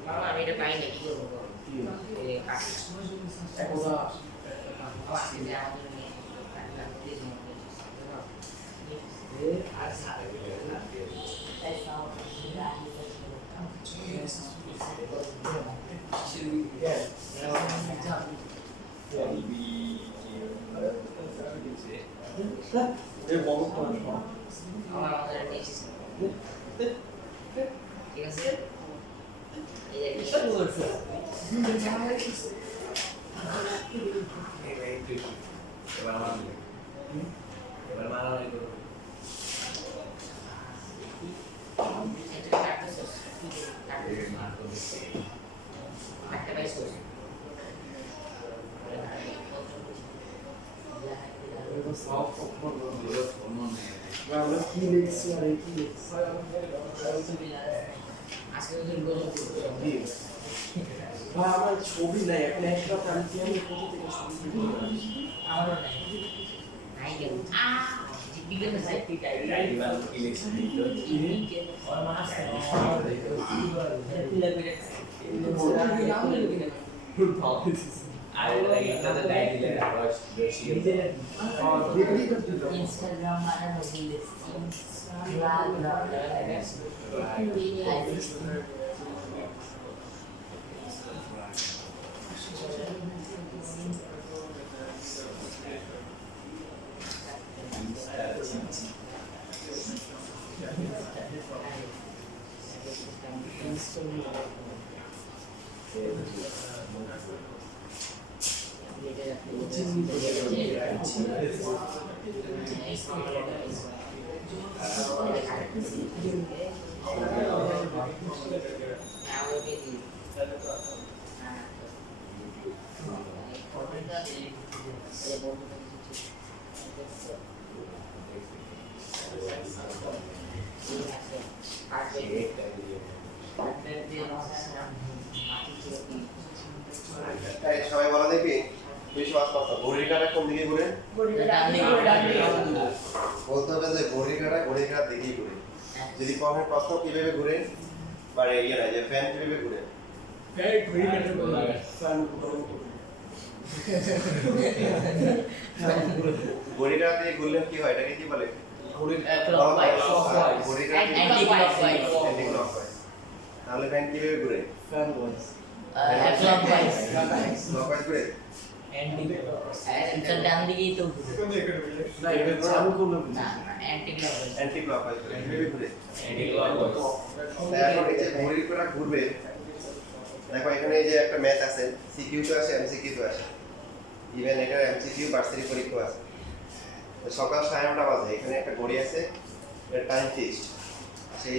মামা আমি এটা পাই না কি করব এই কাজ একদা আসলে আমি প্লিজ আর সাথে আমার আমাদের টেক্সট ঠিক আছে এই যে কি করছে এবার মারামারি করো এটা কাটতেছস একটা পাইছস সব অপর ফোনও নেই আমরা কি লিখছি আর কি লিখছি আজকে তোদের গজব বা আমার ছবি নাই একটা একটা তারিখে আমি কোথা থেকে ছবি তুলবো আমারও নাই নাই কেন জিপিকে তো সাইড টাইপ এবার কি লিখছি জিপিকে আর মাস আর এটাতে ডাইরি লেখা রস বেশি ইনস্টাগ্রাম মানে নতুন সবাই বলা দেখবি তুই সব কথা ঘড়ির কাঁটা কোন দিকে ঘুরে? বলতে হবে যে ঘড়ির কাঁটা দিকেই ঘুরে। যদি কখনো প্রশ্ন কিভাবে ঘুরে বা ইয়ে না যে ফ্যান কিভাবে ঘুরে? ঘড়ির কাঁটা দিয়ে ঘুরলে কি হয়? এটাকে কি বলে? ঘড়ির কাঁটা অ্যান্টি-ক্লকওয়াইজ। তাহলে ফ্যান কিভাবে ঘুরে? ক্লকওয়াইজ ঘুরে। ডান দিকেই তো না এটা চালু করলে না অ্যান্টি অ্যান্টি-ক্লকওয়াইজ ঘুরে। কিভাবে ঘুরে? এন্টি এখন এই যে ঘড়ির কাঁটা ঘুরবে, দেখো এখানে এই যে একটা ম্যাচ আছে, সিকিউ তো আসে, এমসিকিউ তো আসে। ইভেন এটা এমসিকিউ ভার্সিটি পরীক্ষা আছে। তো সকাল 9:30 বাজে, এখানে একটা ঘড়ি আছে, এটা টাইম ফিক্সড। সেই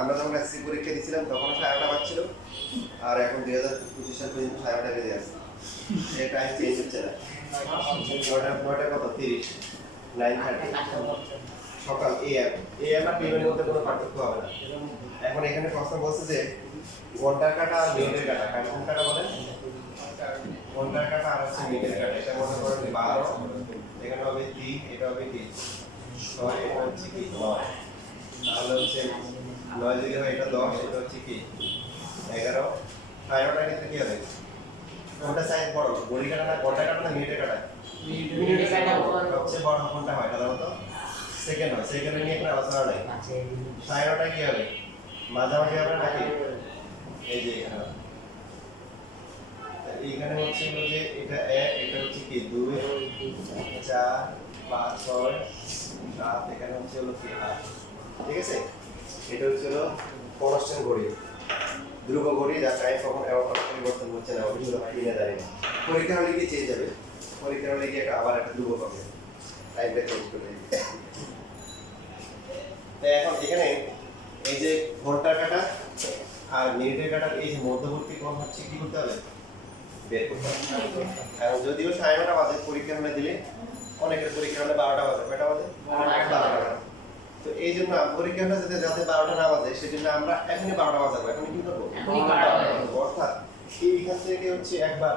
আমরা যখন এসএসসি পরীক্ষা দিয়েছিলাম তখন 9:30 বাজছিল, আর এখন 2025 সাল পর্যন্ত 9:30 বেজে আছে। এই টাইম চেঞ্জ হচ্ছে না। 9টা কত 30, 9:30 সকাল এএম আর পিএম এর মধ্যে কোনো পার্থক্য হবে না। এখন এখানে প্রশ্ন বলছে যে ঘন্টার কাটা আর মিনিটের কাটা, কোন কাটা বলেন? ঘন্টার কাটা আর হচ্ছে মিনিটের কাটা। এটা মনে করেন 12, এখানে হবে 3, এটা হবে 3, 6, এটা হচ্ছে কি 9, তাহলে হচ্ছে 9 দিলে হয় এটা 10, এটা হচ্ছে কি 11, 11টার ক্ষেত্রে কি হবে? কোনটা সাইজ বড়, ঘড়ি কাটা না ঘন্টা কাটা না মিনিটের কাটা? মিনিটের কাটা সবচেয়ে বড় কোনটা হয় সাধারণত? সেকেন্ড হয়। সেকেন্ডে নিয়ে কোনো আলোচনা নাই। 9:30 কি হবে? মাঝামাঝি হবে নাকি? এই যে এখানে, এইখানে হচ্ছে হলো যে এটা 1, এটা হচ্ছে কি 2, 4, 5, 6, 7, এখানে হচ্ছে হলো কি 8। ঠিক আছে, এটা হচ্ছে হলো কনস্ট্যান্ট ঘড়ি, ধ্রুব ঘড়ি, যা টাইম কখন পরিবর্তন হচ্ছে না, ওগুলো কিনে যায় না। পরীক্ষা হলে কি চেঞ্জ যাবে, পরীক্ষা হলে কি একটা আবার একটা ধ্রুব পাবে, টাইমটা চেঞ্জ করে দেবে। তো এখন এখানে এই যে ঘন্টার কাটা আর মিনিটের কাটার এই যে মধ্যবর্তী কোণ হচ্ছে কি করতে হবে, বের করতে হবে। এখন যদিও 9:30 বাজে, পরীক্ষা হলে দিলে অনেকের পরীক্ষা হলে 12টা বাজে, কয়টা বাজে? 12টা। তো এই জন্য পরীক্ষা হলে যাতে 12টা না বাজে, সেজন্য আমরা এখনই 12টা বাজাবো। এখন কি করবো? অর্থাৎ এইখান থেকে হচ্ছে একবার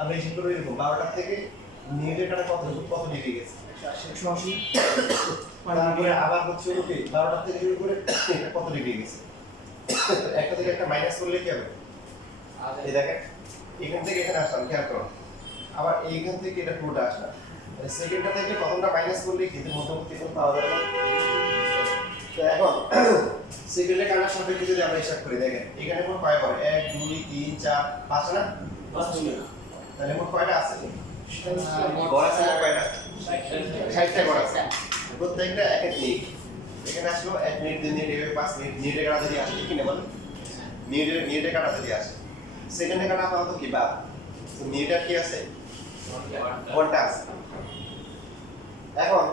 আমরা হিসাব করে এরকম 12টা থেকে মিনিটের কাটা কত ডিগ্রি গেছে, 180। তারপরে আবার হচ্ছে হলো কি 12টা থেকে শুরু করে এটা কত ডিগ্রি গেছে। একটা থেকে একটা মাইনাস করলে কি হবে? এই দেখেন এখান থেকে এখানে আসলাম, খেয়াল করুন, আবার এইখান থেকে এটা পুরোটা আসলাম, সেকেন্ডটা থেকে প্রথমটা মাইনাস করলে কিন্তু মধ্যবর্তী কোণ পাওয়া যাবে না। তো এখন সেকেন্ডে কাটার সাপেক্ষে যদি আমরা হিসাব করি, দেখেন এখানে মোট কয় ঘর? 1, 2, 3, 4, 5 না? তাহলে মোট কয়টা আছে? ঘর আছে মোট কয়টা? 60টা ঘর আছে। প্রত্যেকটা 1 মিনিট। এখানে আসলো 1 মিনিট, 2 মিনিট, 5 মিনিট। মিনিটের কাটা যদি আসে কি না বলেন? মিনিটের কাটা যদি আসে, সেকেন্ডে কাটা পাওয়া তো কি বা মিনিটের কি আছে? ঘন্টা আছে। এখন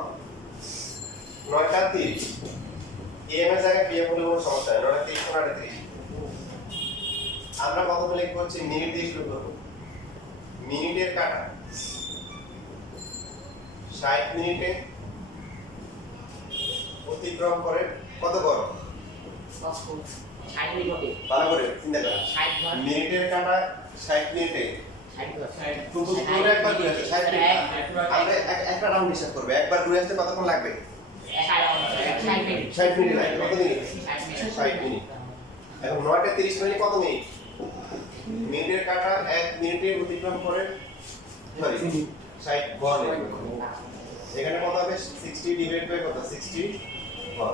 9:30 এম এর জায়গায় পিএম হলে কোনো সমস্যা নেই। 9:30 9:30 আমরা প্রথমে লিখব হচ্ছে মিনিট দিয়ে শুরু করব। মিনিটের কাটা 60 মিনিটে অতিক্রম করে কত ঘর? 60 মিনিটে ভালো করে চিন্তা করুন। 60 ঘর, মিনিটের কাটা 60 মিনিটে 60 ঘর, পুরো একবার ঘুরে আসে 60 মিনিট। আমরা একটা রাউন্ড হিসাব করব, একবার ঘুরে আসতে কতক্ষণ লাগবে? 60 মিনিট, 60 মিনিট লাগবে। কত মিনিট? 60 60 মিনিট। এখন 9:30 মিনিট কত মিনিট? মিনিটের কাটা 1 মিনিটে অতিক্রম করে সরি 60 ঘর লাগবে। এখানে কত হবে? 60 ডিভাইড বাই কত? 60 ঘর।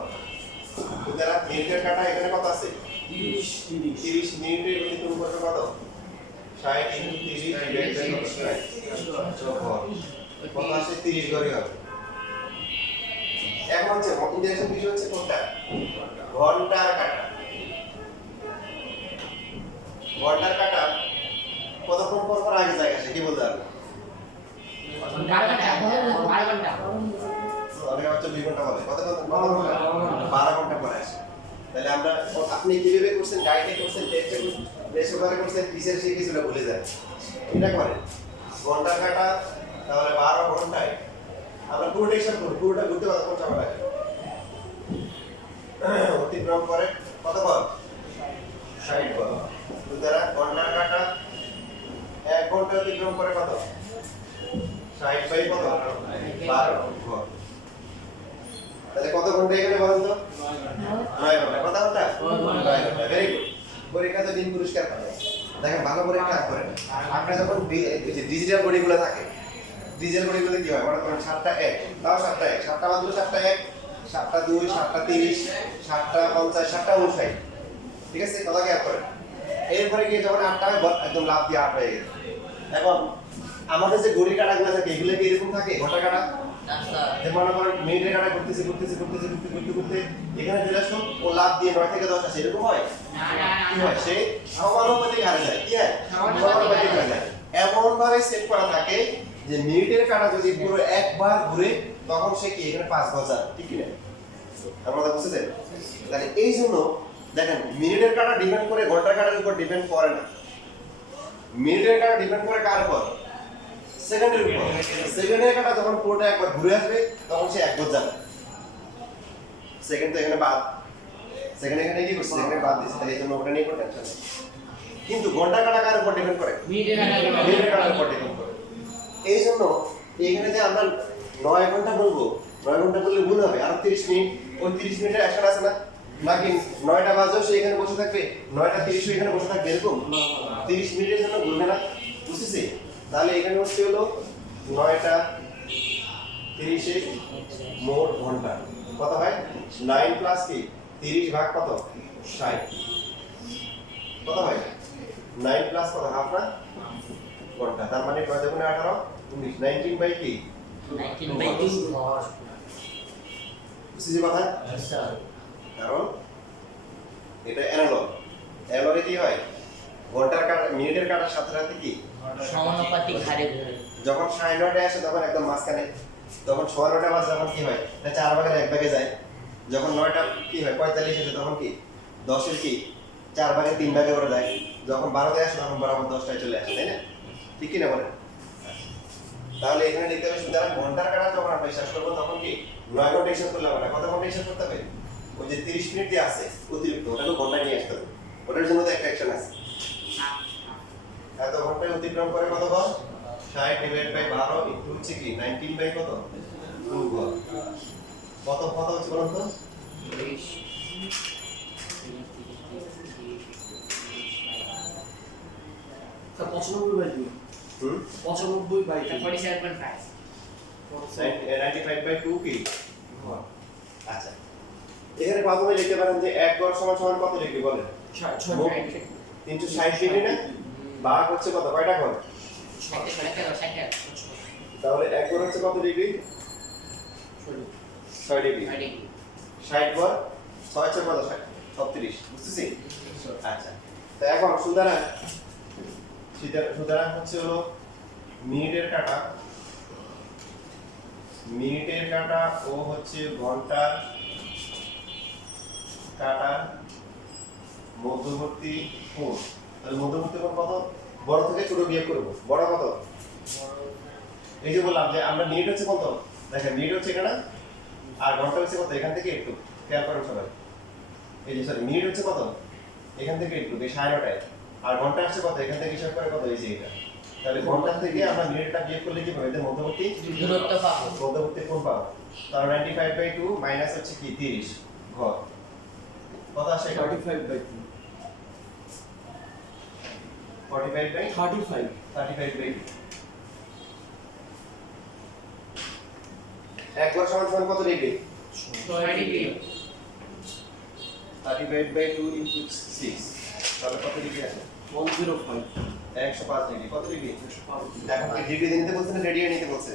সুতরাং মিনিটের কাটা এখানে কত আছে? 30 মিনিটে অতিক্রম করবে কত? 60 × 30 ডিভাইড বাই কত? 60 ঘর। কত আসে? 30 ঘরই হবে। এখন হচ্ছে ইন্টারেস্টিং বিষয় হচ্ছে কোনটা? ঘন্টার কাটা। ঘন্টার কাটা কতক্ষণ পর পর আগে যায় আসে কি বলতে পারবে? 12 ঘন্টা, অনেকে হচ্ছে 2 ঘন্টা বলে, কত ঘন্টা? 12 ঘন্টা পরে আসে। তাহলে আমরা আপনি কিভাবে করছেন, গাইডে করছেন, টেস্টে করছেন, বেসরকারি করছেন, টিচার শিখিয়েছিল ভুলে যায়, এটা করেন। ঘন্টার কাটা তাহলে 12 ঘন্টায় আমরা পুরোটা হিসাব করি, পুরোটা ঘুরতে কতক্ষণ সময় লাগে? অতিক্রম করে কত ঘর? 60 ঘর। সুতরাং ঘন্টার কাটা 1 ঘন্টা অতিক্রম করে কত? 60 বাই কত? 12 ঘর। তাহলে কত ঘন্টা এখানে বলেন তো? 9 ঘন্টা। কত ঘন্টা? 9 ঘন্টা। Very good. পরীক্ষাতে দিন পুরস্কার পাবেন। দেখেন ভালো করে কাজ করেন। আপনার যখন ডিজিটাল বডিগুলো থাকে, ডিজিটাল বডিগুলোতে কি হয়? মনে করেন 7টা 1, তাও 7টা 1, 7টা মাত্র 7টা 1, 7টা 2, 7টা 30, 7টা 50, 7টা 59। ঠিক আছে? কথা খেয়াল করেন। এরপরে গিয়ে যখন 8টা হয় একদম লাভ দিয়ে 8 হয়ে গেছে। এখন আমাদের যে ঘড়ির কাটাগুলো থাকে এগুলো কি এরকম থাকে? ঘন্টা কাটা যে মনে করেন মিনিটের কাটা করতে এখানে চলে আসো, ও লাভ দিয়ে 9 থেকে 10 আসে, এরকম হয়? কি হয়? সে সমানুপাতিক হারে যায়। কি হয়? সমানুপাতিক হয়ে যায়। এমন ভাবে সেট করা থাকে যে মিনিটের কাঁটা যদি পুরো একবার ঘুরে তখন সে কি এখানে 5 গজ যাবে, ঠিক কি না? আপনারা কথা বুঝছেন? তাহলে এই জন্য দেখেন মিনিটের কাঁটা ডিপেন্ড করে ঘন্টার কাঁটার উপর ডিপেন্ড করে না। মিনিটের কাঁটা ডিপেন্ড করে কার উপর? সেকেন্ডের উপর। সেকেন্ডের কাঁটা যখন পুরোটা একবার ঘুরে আসবে তখন সে 1 গজ যাবে। সেকেন্ড তো এখানে বাদ, সেকেন্ড এখানে কি করছে? সেকেন্ড বাদ দিচ্ছে, তাহলে এই জন্য ওটা নিয়ে কোনো টেনশন নেই। কিন্তু ঘন্টার কাঁটা কার উপর ডিপেন্ড করে? মিনিটের কাঁটার উপর ডিপেন্ড করে। এই জন্য এখানে যে আমরা 9 ঘন্টা বলবো, 9 ঘন্টা বললে ভুল হবে। আর 30 মিনিট, ওই 30 মিনিটের অ্যাকশন আছে না? নাকি 9টা বাজেও সে এখানে বসে থাকবে, 9টা 30 এখানে বসে থাকবে, এরকম 30 মিনিটের জন্য ঘুরবে না, বুঝতেছি? তাহলে এখানে হচ্ছে হলো 9টা 30 মোট ঘন্টা কত হয়? 9 প্লাস কি 30 ভাগ কত? 60 কত হয়? 9 প্লাস কত? হাফ না ঘন্টা, তার মানে 9 দুগুণে 18 19 19 বাই কি 19/2 ঘর। বুঝতেছি কথা? স্যার কারণ এটা অ্যানালগ, অ্যানালগে কি হয়? ঘন্টার কাঁটা মিনিটের কাঁটার সাথে সাথে কি সমানুপাতিক হারে ঘুরে। যখন 9:30 আসে তখন একদম মাঝখানে, তখন 9:15 বাজে যখন কি হয়? এটা 4 ভাগের 1 ভাগে যায়। যখন 9টা কি হয় 45 আসে তখন কি 10-এর কি 4 ভাগের 3 ভাগে করে যায়। যখন 12তে আসে তখন বরাবর 10টায় চলে আসে, তাই না? ঠিক কি না বলেন? তাহলে এখানে দেখতে হবে সুতরাং ঘন্টার কাঁটা যখন আমরা হিসাব করবো তখন কি 9 ঘন্টা হিসাব করলে হবে না, কত ঘন্টা হিসাব করতে হবে? ওই যে 30 মিনিট যে আছে অতিরিক্ত ওটাকে ঘন্টায় নিয়ে আসতে হবে, ওটার জন্য তো একটা অ্যাকশন আছে। এত ঘন্টায় অতিক্রম করে কত ঘর? 60 ডিভাইড বাই 12 ইনটু হচ্ছে কি 19 বাই কত 2 ঘর। কত কত হচ্ছে বলুন তো? 95/2 হুম 95/2 47.5 95 বাই 2 কি ঘর। আচ্ছা এখানে প্রথমে লিখতে পারেন যে 1 ঘর সমান সমান কত ডিগ্রি বলেন? 360 ডিগ্রি না? ভাগ হচ্ছে কত? কয়টা ঘর? 60 তাহলে 1 ঘর হচ্ছে কত ডিগ্রি? 6 ডিগ্রি। 60 ঘর 6 6 কত? 36, বুঝতেছি? আচ্ছা তো এখন সুতরাং হচ্ছে হলো মিনিটের কাঁটা ও হচ্ছে ঘন্টার কাঁটার মধ্যবর্তী কোণ। তাহলে মধ্যবর্তী কোণ কত? বড় থেকে ছোট বিয়োগ করব। বড় কত? এই যে বললাম যে আমরা মিনিট হচ্ছে কত? দেখেন মিনিট হচ্ছে এখানে আর ঘন্টা হচ্ছে কত? এখান থেকে একটু খেয়াল করেন সবাই। এই যে সরি মিনিট হচ্ছে কত? এখান থেকে একটু এই 9:30 আর ঘন্টা আসছে কত? এখান থেকে হিসাব করে কত? এই যে এটা। তাহলে ঘন্টা থেকে আমরা মিনিটটা বিয়োগ করলে কি হবে? এদের মধ্যবর্তী দূরত্ব পাবো। মধ্যবর্তী কোণ পাবো। তাহলে 95/2 মাইনাস হচ্ছে কি 30 ঘর কত আসে? 35/2 35/2 এক ঘর সমান সমান কত ডিগ্রি? 6 ডিগ্রি 35/2 ইনটু 6 তাহলে কত ডিগ্রি আছে? 105 105 ডিগ্রি। কত ডিগ্রি? 105 এখন কি ডিগ্রি নিতে বলছে না রেডিয়ান নিতে বলছে?